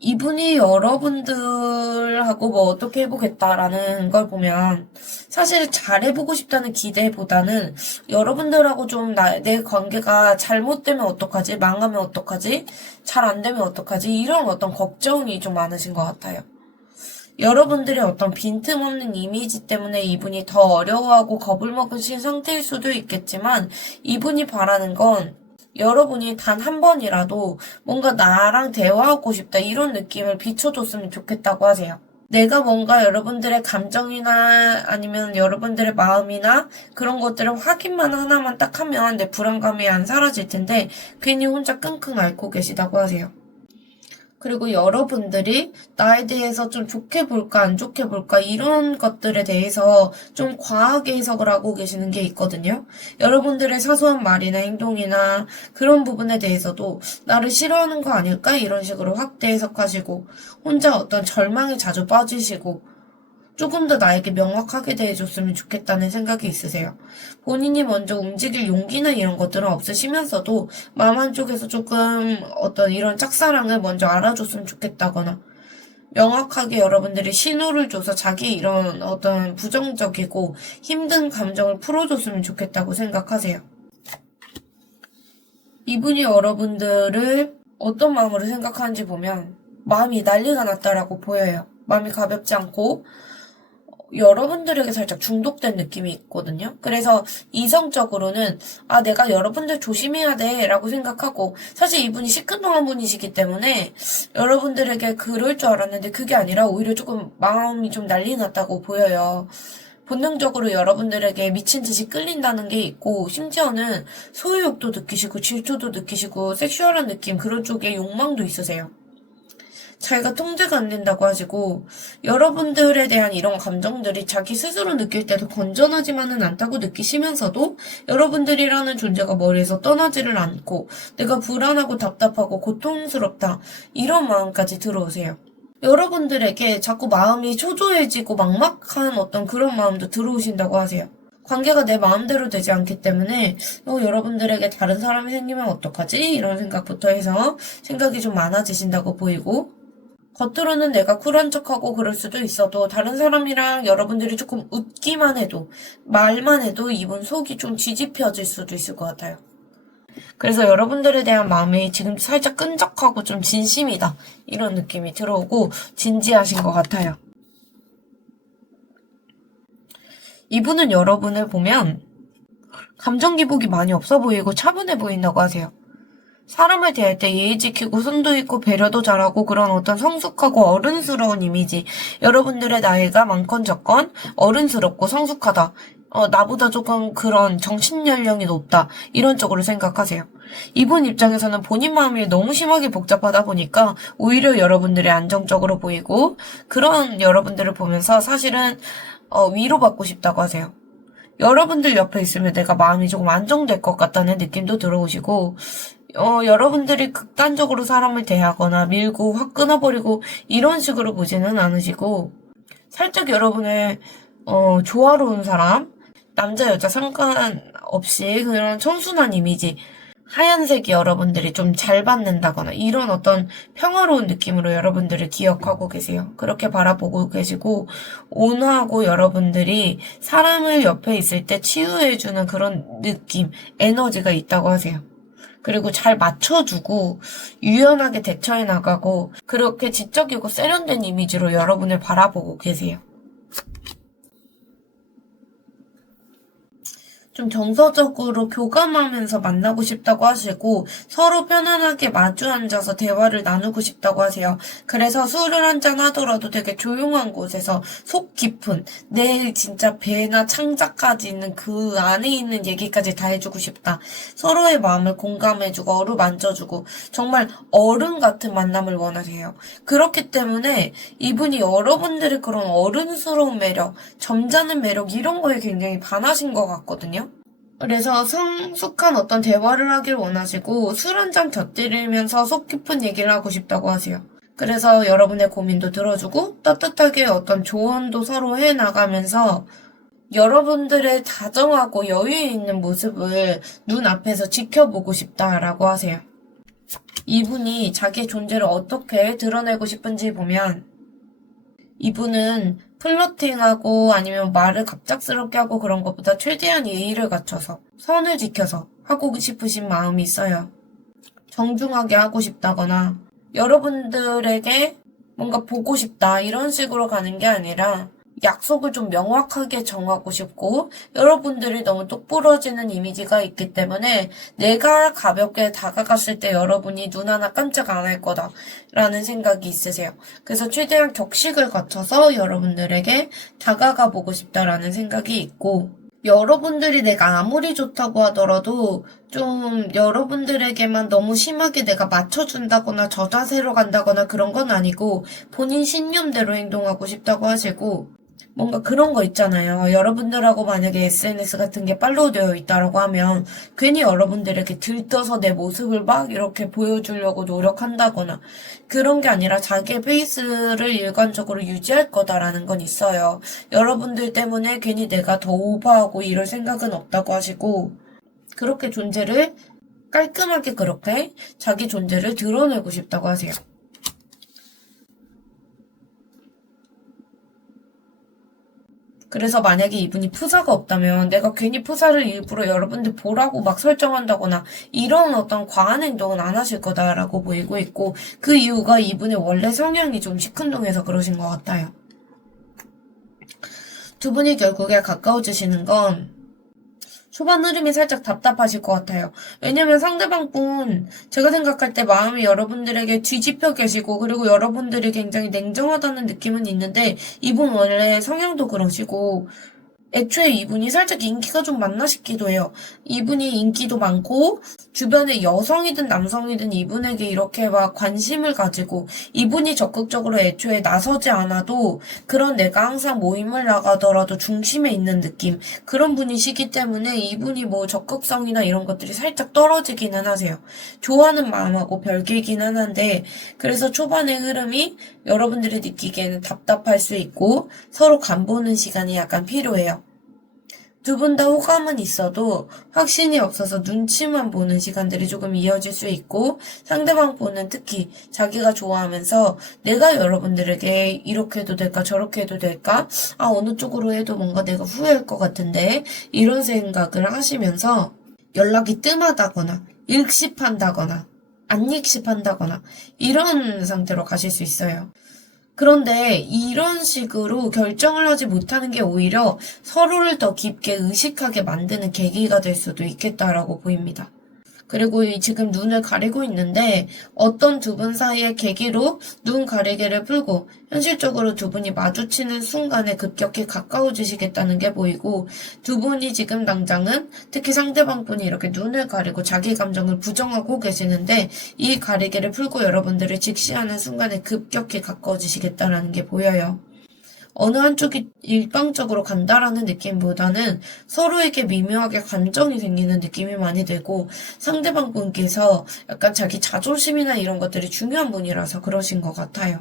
이분이 여러분들하고 뭐 어떻게 해보겠다라는 걸 보면 사실 잘해보고 싶다는 기대보다는 여러분들하고 좀 내 관계가 잘못되면 어떡하지? 망하면 어떡하지? 잘 안 되면 어떡하지? 이런 어떤 걱정이 좀 많으신 것 같아요. 여러분들의 어떤 빈틈없는 이미지 때문에 이분이 더 어려워하고 겁을 먹으신 상태일 수도 있겠지만 이분이 바라는 건 여러분이 단 한 번이라도 뭔가 나랑 대화하고 싶다 이런 느낌을 비춰줬으면 좋겠다고 하세요. 내가 뭔가 여러분들의 감정이나 아니면 여러분들의 마음이나 그런 것들을 확인만 하나만 딱 하면 내 불안감이 안 사라질 텐데 괜히 혼자 끙끙 앓고 계시다고 하세요. 그리고 여러분들이 나에 대해서 좀 좋게 볼까 안 좋게 볼까 이런 것들에 대해서 좀 과하게 해석을 하고 계시는 게 있거든요. 여러분들의 사소한 말이나 행동이나 그런 부분에 대해서도 나를 싫어하는 거 아닐까 이런 식으로 확대 해석하시고 혼자 어떤 절망에 자주 빠지시고 조금 더 나에게 명확하게 대해줬으면 좋겠다는 생각이 있으세요. 본인이 먼저 움직일 용기나 이런 것들은 없으시면서도 마음 한쪽에서 조금 어떤 이런 짝사랑을 먼저 알아줬으면 좋겠다거나 명확하게 여러분들이 신호를 줘서 자기 이런 어떤 부정적이고 힘든 감정을 풀어줬으면 좋겠다고 생각하세요. 이분이 여러분들을 어떤 마음으로 생각하는지 보면 마음이 난리가 났다라고 보여요. 마음이 가볍지 않고 여러분들에게 살짝 중독된 느낌이 있거든요. 그래서 이성적으로는 내가 여러분들 조심해야 돼 라고 생각하고 사실 이분이 시큰둥한 분이시기 때문에 여러분들에게 그럴 줄 알았는데 그게 아니라 오히려 조금 마음이 좀 난리 났다고 보여요. 본능적으로 여러분들에게 미친 듯이 끌린다는 게 있고 심지어는 소유욕도 느끼시고 질투도 느끼시고 섹슈얼한 느낌 그런 쪽에 욕망도 있으세요. 자기가 통제가 안 된다고 하시고 여러분들에 대한 이런 감정들이 자기 스스로 느낄 때도 건전하지만은 않다고 느끼시면서도 여러분들이라는 존재가 머리에서 떠나지를 않고 내가 불안하고 답답하고 고통스럽다 이런 마음까지 들어오세요. 여러분들에게 자꾸 마음이 초조해지고 막막한 어떤 그런 마음도 들어오신다고 하세요. 관계가 내 마음대로 되지 않기 때문에 여러분들에게 다른 사람이 생기면 어떡하지? 이런 생각부터 해서 생각이 좀 많아지신다고 보이고 겉으로는 내가 쿨한 척하고 그럴 수도 있어도 다른 사람이랑 여러분들이 조금 웃기만 해도 말만 해도 이분 속이 좀 뒤집혀질 수도 있을 것 같아요. 그래서 여러분들에 대한 마음이 지금 살짝 끈적하고 좀 진심이다 이런 느낌이 들어오고 진지하신 것 같아요. 이분은 여러분을 보면 감정 기복이 많이 없어 보이고 차분해 보인다고 하세요. 사람을 대할 때 예의 지키고 선도 있고 배려도 잘하고 그런 어떤 성숙하고 어른스러운 이미지. 여러분들의 나이가 많건 적건 어른스럽고 성숙하다. 나보다 조금 그런 정신연령이 높다. 이런 쪽으로 생각하세요. 이분 입장에서는 본인 마음이 너무 심하게 복잡하다 보니까 오히려 여러분들이 안정적으로 보이고 그런 여러분들을 보면서 사실은 위로받고 싶다고 하세요. 여러분들 옆에 있으면 내가 마음이 조금 안정될 것 같다는 느낌도 들어오시고 여러분들이 극단적으로 사람을 대하거나 밀고 확 끊어버리고 이런 식으로 보지는 않으시고 살짝 여러분을 조화로운 사람, 남자 여자 상관없이 그런 청순한 이미지 하얀색이 여러분들이 좀 잘 받는다거나 이런 어떤 평화로운 느낌으로 여러분들을 기억하고 계세요. 그렇게 바라보고 계시고 온화하고 여러분들이 사람을 옆에 있을 때 치유해주는 그런 느낌, 에너지가 있다고 하세요. 그리고 잘 맞춰주고 유연하게 대처해 나가고 그렇게 지적이고 세련된 이미지로 여러분을 바라보고 계세요. 좀 정서적으로 교감하면서 만나고 싶다고 하시고 서로 편안하게 마주 앉아서 대화를 나누고 싶다고 하세요. 그래서 술을 한잔 하더라도 되게 조용한 곳에서 속 깊은 내 진짜 배나 창자까지 있는 그 안에 있는 얘기까지 다 해주고 싶다. 서로의 마음을 공감해주고 어루만져주고 정말 어른 같은 만남을 원하세요. 그렇기 때문에 이분이 여러분들의 그런 어른스러운 매력, 점잖은 매력 이런 거에 굉장히 반하신 것 같거든요. 그래서 성숙한 어떤 대화를 하길 원하시고 술 한 잔 곁들이면서 속 깊은 얘기를 하고 싶다고 하세요. 그래서 여러분의 고민도 들어주고 따뜻하게 어떤 조언도 서로 해 나가면서 여러분들의 다정하고 여유 있는 모습을 눈앞에서 지켜보고 싶다라고 하세요. 이분이 자기의 존재를 어떻게 드러내고 싶은지 보면 이분은 플러팅하고 아니면 말을 갑작스럽게 하고 그런 것보다 최대한 예의를 갖춰서 선을 지켜서 하고 싶으신 마음이 있어요. 정중하게 하고 싶다거나 여러분들에게 뭔가 보고 싶다 이런 식으로 가는 게 아니라 약속을 좀 명확하게 정하고 싶고 여러분들이 너무 똑부러지는 이미지가 있기 때문에 내가 가볍게 다가갔을 때 여러분이 눈 하나 깜짝 안 할 거다라는 생각이 있으세요. 그래서 최대한 격식을 갖춰서 여러분들에게 다가가 보고 싶다라는 생각이 있고 여러분들이 내가 아무리 좋다고 하더라도 좀 여러분들에게만 너무 심하게 내가 맞춰준다거나 저자세로 간다거나 그런 건 아니고 본인 신념대로 행동하고 싶다고 하시고 뭔가 그런 거 있잖아요. 여러분들하고 만약에 SNS 같은 게 팔로우 되어 있다라고 하면 괜히 여러분들에게 들떠서 내 모습을 막 이렇게 보여주려고 노력한다거나 그런 게 아니라 자기의 페이스를 일관적으로 유지할 거다라는 건 있어요. 여러분들 때문에 괜히 내가 더 오버하고 이럴 생각은 없다고 하시고 그렇게 존재를 깔끔하게 그렇게 자기 존재를 드러내고 싶다고 하세요. 그래서 만약에 이분이 프사가 없다면 내가 괜히 프사를 일부러 여러분들 보라고 막 설정한다거나 이런 어떤 과한 행동은 안 하실 거다라고 보이고 있고 그 이유가 이분의 원래 성향이 좀 시큰둥해서 그러신 것 같아요. 두 분이 결국에 가까워지시는 건 초반 흐름이 살짝 답답하실 것 같아요. 왜냐면 상대방 분, 제가 생각할 때 마음이 여러분들에게 뒤집혀 계시고, 그리고 여러분들이 굉장히 냉정하다는 느낌은 있는데, 이분 원래 성향도 그러시고, 애초에 이분이 살짝 인기가 좀 많나 싶기도 해요. 이분이 인기도 많고 주변에 여성이든 남성이든 이분에게 이렇게 막 관심을 가지고 이분이 적극적으로 애초에 나서지 않아도 그런 내가 항상 모임을 나가더라도 중심에 있는 느낌 그런 분이시기 때문에 이분이 뭐 적극성이나 이런 것들이 살짝 떨어지기는 하세요. 좋아하는 마음하고 별개이기는 한데 그래서 초반의 흐름이 여러분들이 느끼기에는 답답할 수 있고 서로 간보는 시간이 약간 필요해요. 두 분 다 호감은 있어도 확신이 없어서 눈치만 보는 시간들이 조금 이어질 수 있고 상대방 분은 특히 자기가 좋아하면서 내가 여러분들에게 이렇게 해도 될까 저렇게 해도 될까 어느 쪽으로 해도 뭔가 내가 후회할 것 같은데 이런 생각을 하시면서 연락이 뜸하다거나 일십한다거나 안 익십한다거나 이런 상태로 가실 수 있어요. 그런데 이런 식으로 결정을 하지 못하는 게 오히려 서로를 더 깊게 의식하게 만드는 계기가 될 수도 있겠다라고 보입니다. 그리고 지금 눈을 가리고 있는데 어떤 두 분 사이의 계기로 눈 가리개를 풀고 현실적으로 두 분이 마주치는 순간에 급격히 가까워지시겠다는 게 보이고 두 분이 지금 당장은 특히 상대방 분이 이렇게 눈을 가리고 자기 감정을 부정하고 계시는데 이 가리개를 풀고 여러분들을 직시하는 순간에 급격히 가까워지시겠다는 게 보여요. 어느 한쪽이 일방적으로 간다라는 느낌보다는 서로에게 미묘하게 감정이 생기는 느낌이 많이 들고 상대방 분께서 약간 자기 자존심이나 이런 것들이 중요한 분이라서 그러신 것 같아요.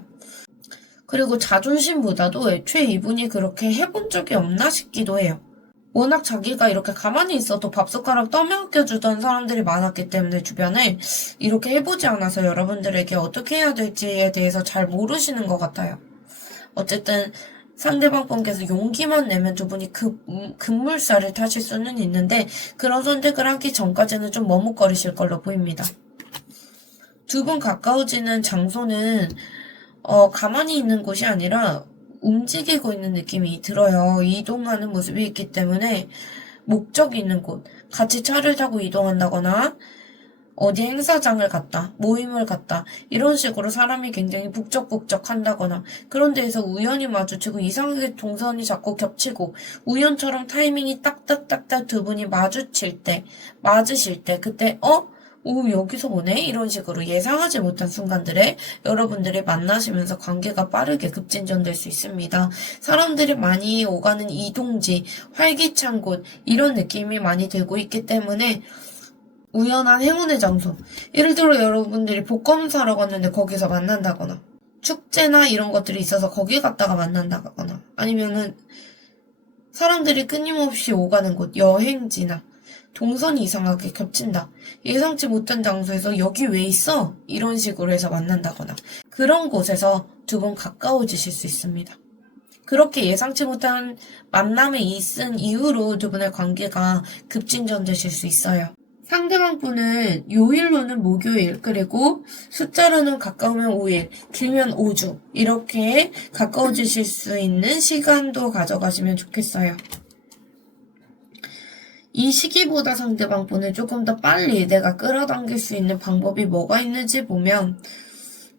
그리고 자존심보다도 애초에 이분이 그렇게 해본 적이 없나 싶기도 해요. 워낙 자기가 이렇게 가만히 있어도 밥숟가락 떠먹여주던 사람들이 많았기 때문에 주변에 이렇게 해보지 않아서 여러분들에게 어떻게 해야 될지에 대해서 잘 모르시는 것 같아요. 어쨌든 상대방 분께서 용기만 내면 두 분이 급물살을 타실 수는 있는데 그런 선택을 하기 전까지는 좀 머뭇거리실 걸로 보입니다. 두 분 가까워지는 장소는 가만히 있는 곳이 아니라 움직이고 있는 느낌이 들어요. 이동하는 모습이 있기 때문에 목적이 있는 곳, 같이 차를 타고 이동한다거나 어디 행사장을 갔다, 모임을 갔다, 이런 식으로 사람이 굉장히 북적북적 한다거나, 그런 데에서 우연히 마주치고 이상하게 동선이 자꾸 겹치고, 우연처럼 타이밍이 딱딱딱딱 두 분이 맞으실 때, 그때, 오, 여기서 오네? 이런 식으로 예상하지 못한 순간들에 여러분들이 만나시면서 관계가 빠르게 급진전될 수 있습니다. 사람들이 많이 오가는 이동지, 활기찬 곳, 이런 느낌이 많이 들고 있기 때문에 우연한 행운의 장소. 예를 들어 여러분들이 복권 사러 갔는데 거기서 만난다거나, 축제나 이런 것들이 있어서 거기 갔다가 만난다거나, 아니면은 사람들이 끊임없이 오가는 곳, 여행지나 동선이 이상하게 겹친다. 예상치 못한 장소에서 여기 왜 있어? 이런 식으로 해서 만난다거나, 그런 곳에서 두 분 가까워지실 수 있습니다. 그렇게 예상치 못한 만남이 있은 이후로 두 분의 관계가 급진전되실 수 있어요. 상대방 분은 요일로는 목요일, 그리고 숫자로는 가까우면 5일, 길면 5주, 이렇게 가까워지실 수 있는 시간도 가져가시면 좋겠어요. 이 시기보다 상대방 분을 조금 더 빨리 내가 끌어당길 수 있는 방법이 뭐가 있는지 보면,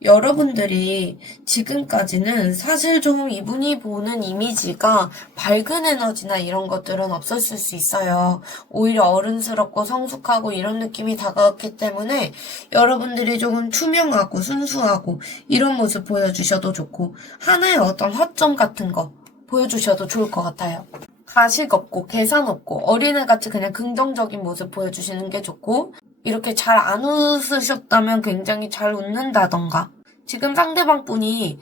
여러분들이 지금까지는 사실 좀 이분이 보는 이미지가 밝은 에너지나 이런 것들은 없었을 수 있어요. 오히려 어른스럽고 성숙하고 이런 느낌이 다가왔기 때문에 여러분들이 조금 투명하고 순수하고 이런 모습 보여주셔도 좋고, 하나의 어떤 허점 같은 거 보여주셔도 좋을 것 같아요. 가식 없고 계산 없고 어린애같이 그냥 긍정적인 모습 보여주시는 게 좋고, 이렇게 잘 안 웃으셨다면 굉장히 잘 웃는다던가, 지금 상대방 분이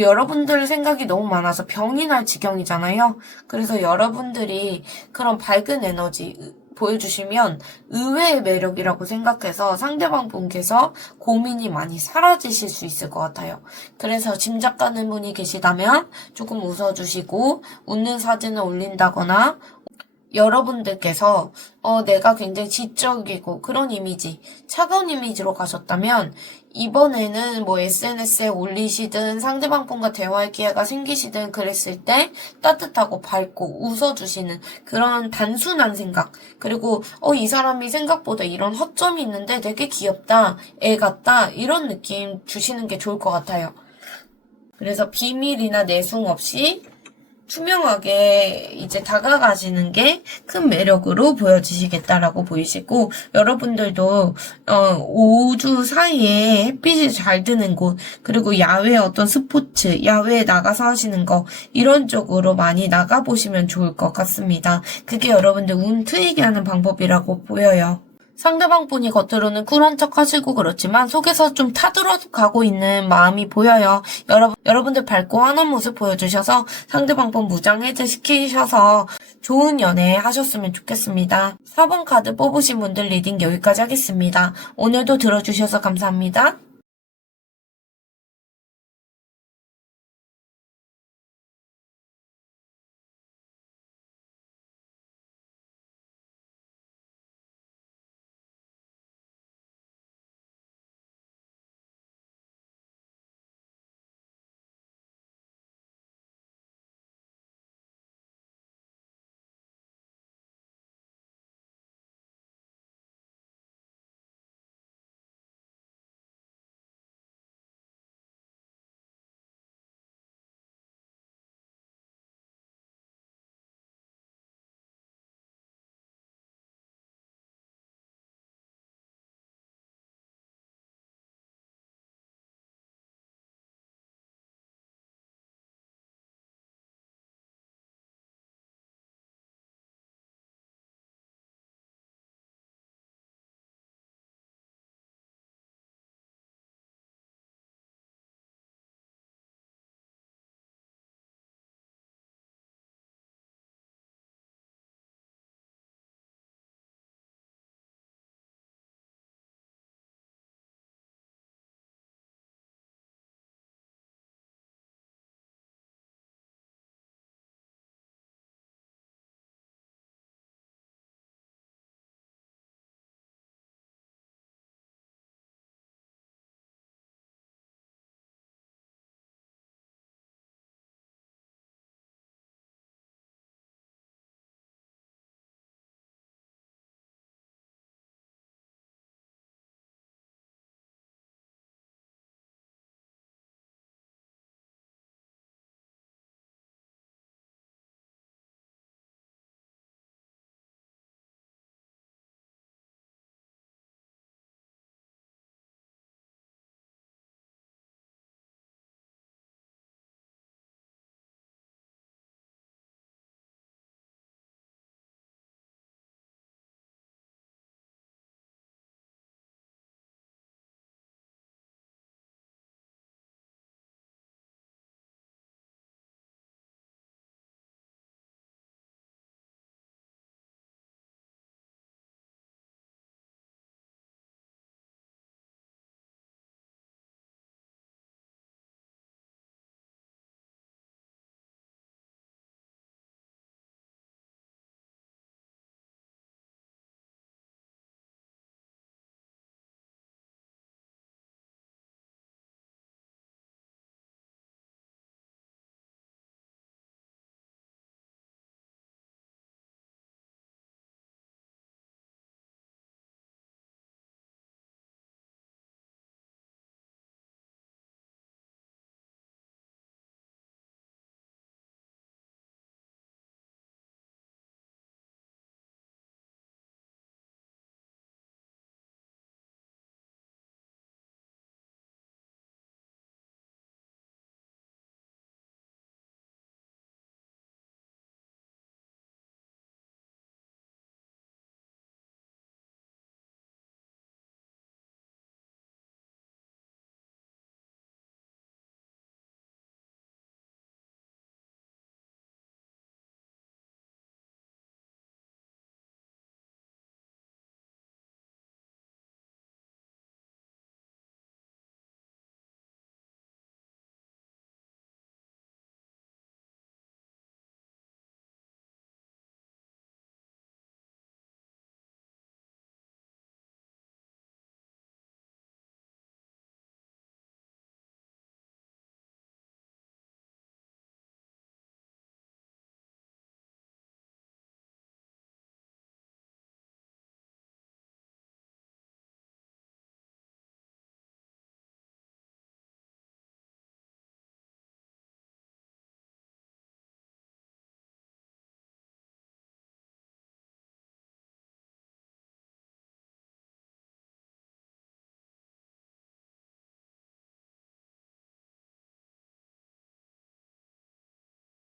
여러분들 생각이 너무 많아서 병이 날 지경이잖아요. 그래서 여러분들이 그런 밝은 에너지 보여주시면 의외의 매력이라고 생각해서 상대방 분께서 고민이 많이 사라지실 수 있을 것 같아요. 그래서 짐작 가는 분이 계시다면 조금 웃어주시고 웃는 사진을 올린다거나, 여러분들께서 내가 굉장히 지적이고 그런 이미지, 차가운 이미지로 가셨다면 이번에는 뭐 SNS에 올리시든 상대방 분과 대화할 기회가 생기시든 그랬을 때 따뜻하고 밝고 웃어주시는 그런 단순한 생각, 그리고 이 사람이 생각보다 이런 허점이 있는데 되게 귀엽다, 애 같다, 이런 느낌 주시는 게 좋을 것 같아요. 그래서 비밀이나 내숭 없이 투명하게 이제 다가가시는 게 큰 매력으로 보여지시겠다라고 보이시고, 여러분들도 5주 사이에 햇빛이 잘 드는 곳, 그리고 야외 어떤 스포츠, 야외에 나가서 하시는 거, 이런 쪽으로 많이 나가보시면 좋을 것 같습니다. 그게 여러분들 운 트이게 하는 방법이라고 보여요. 상대방 분이 겉으로는 쿨한 척 하시고 그렇지만 속에서 좀 타들어가고 있는 마음이 보여요. 여러분들 밝고 환한 모습 보여주셔서 상대방 분 무장 해제시키셔서 좋은 연애 하셨으면 좋겠습니다. 4번 카드 뽑으신 분들 리딩 여기까지 하겠습니다. 오늘도 들어주셔서 감사합니다.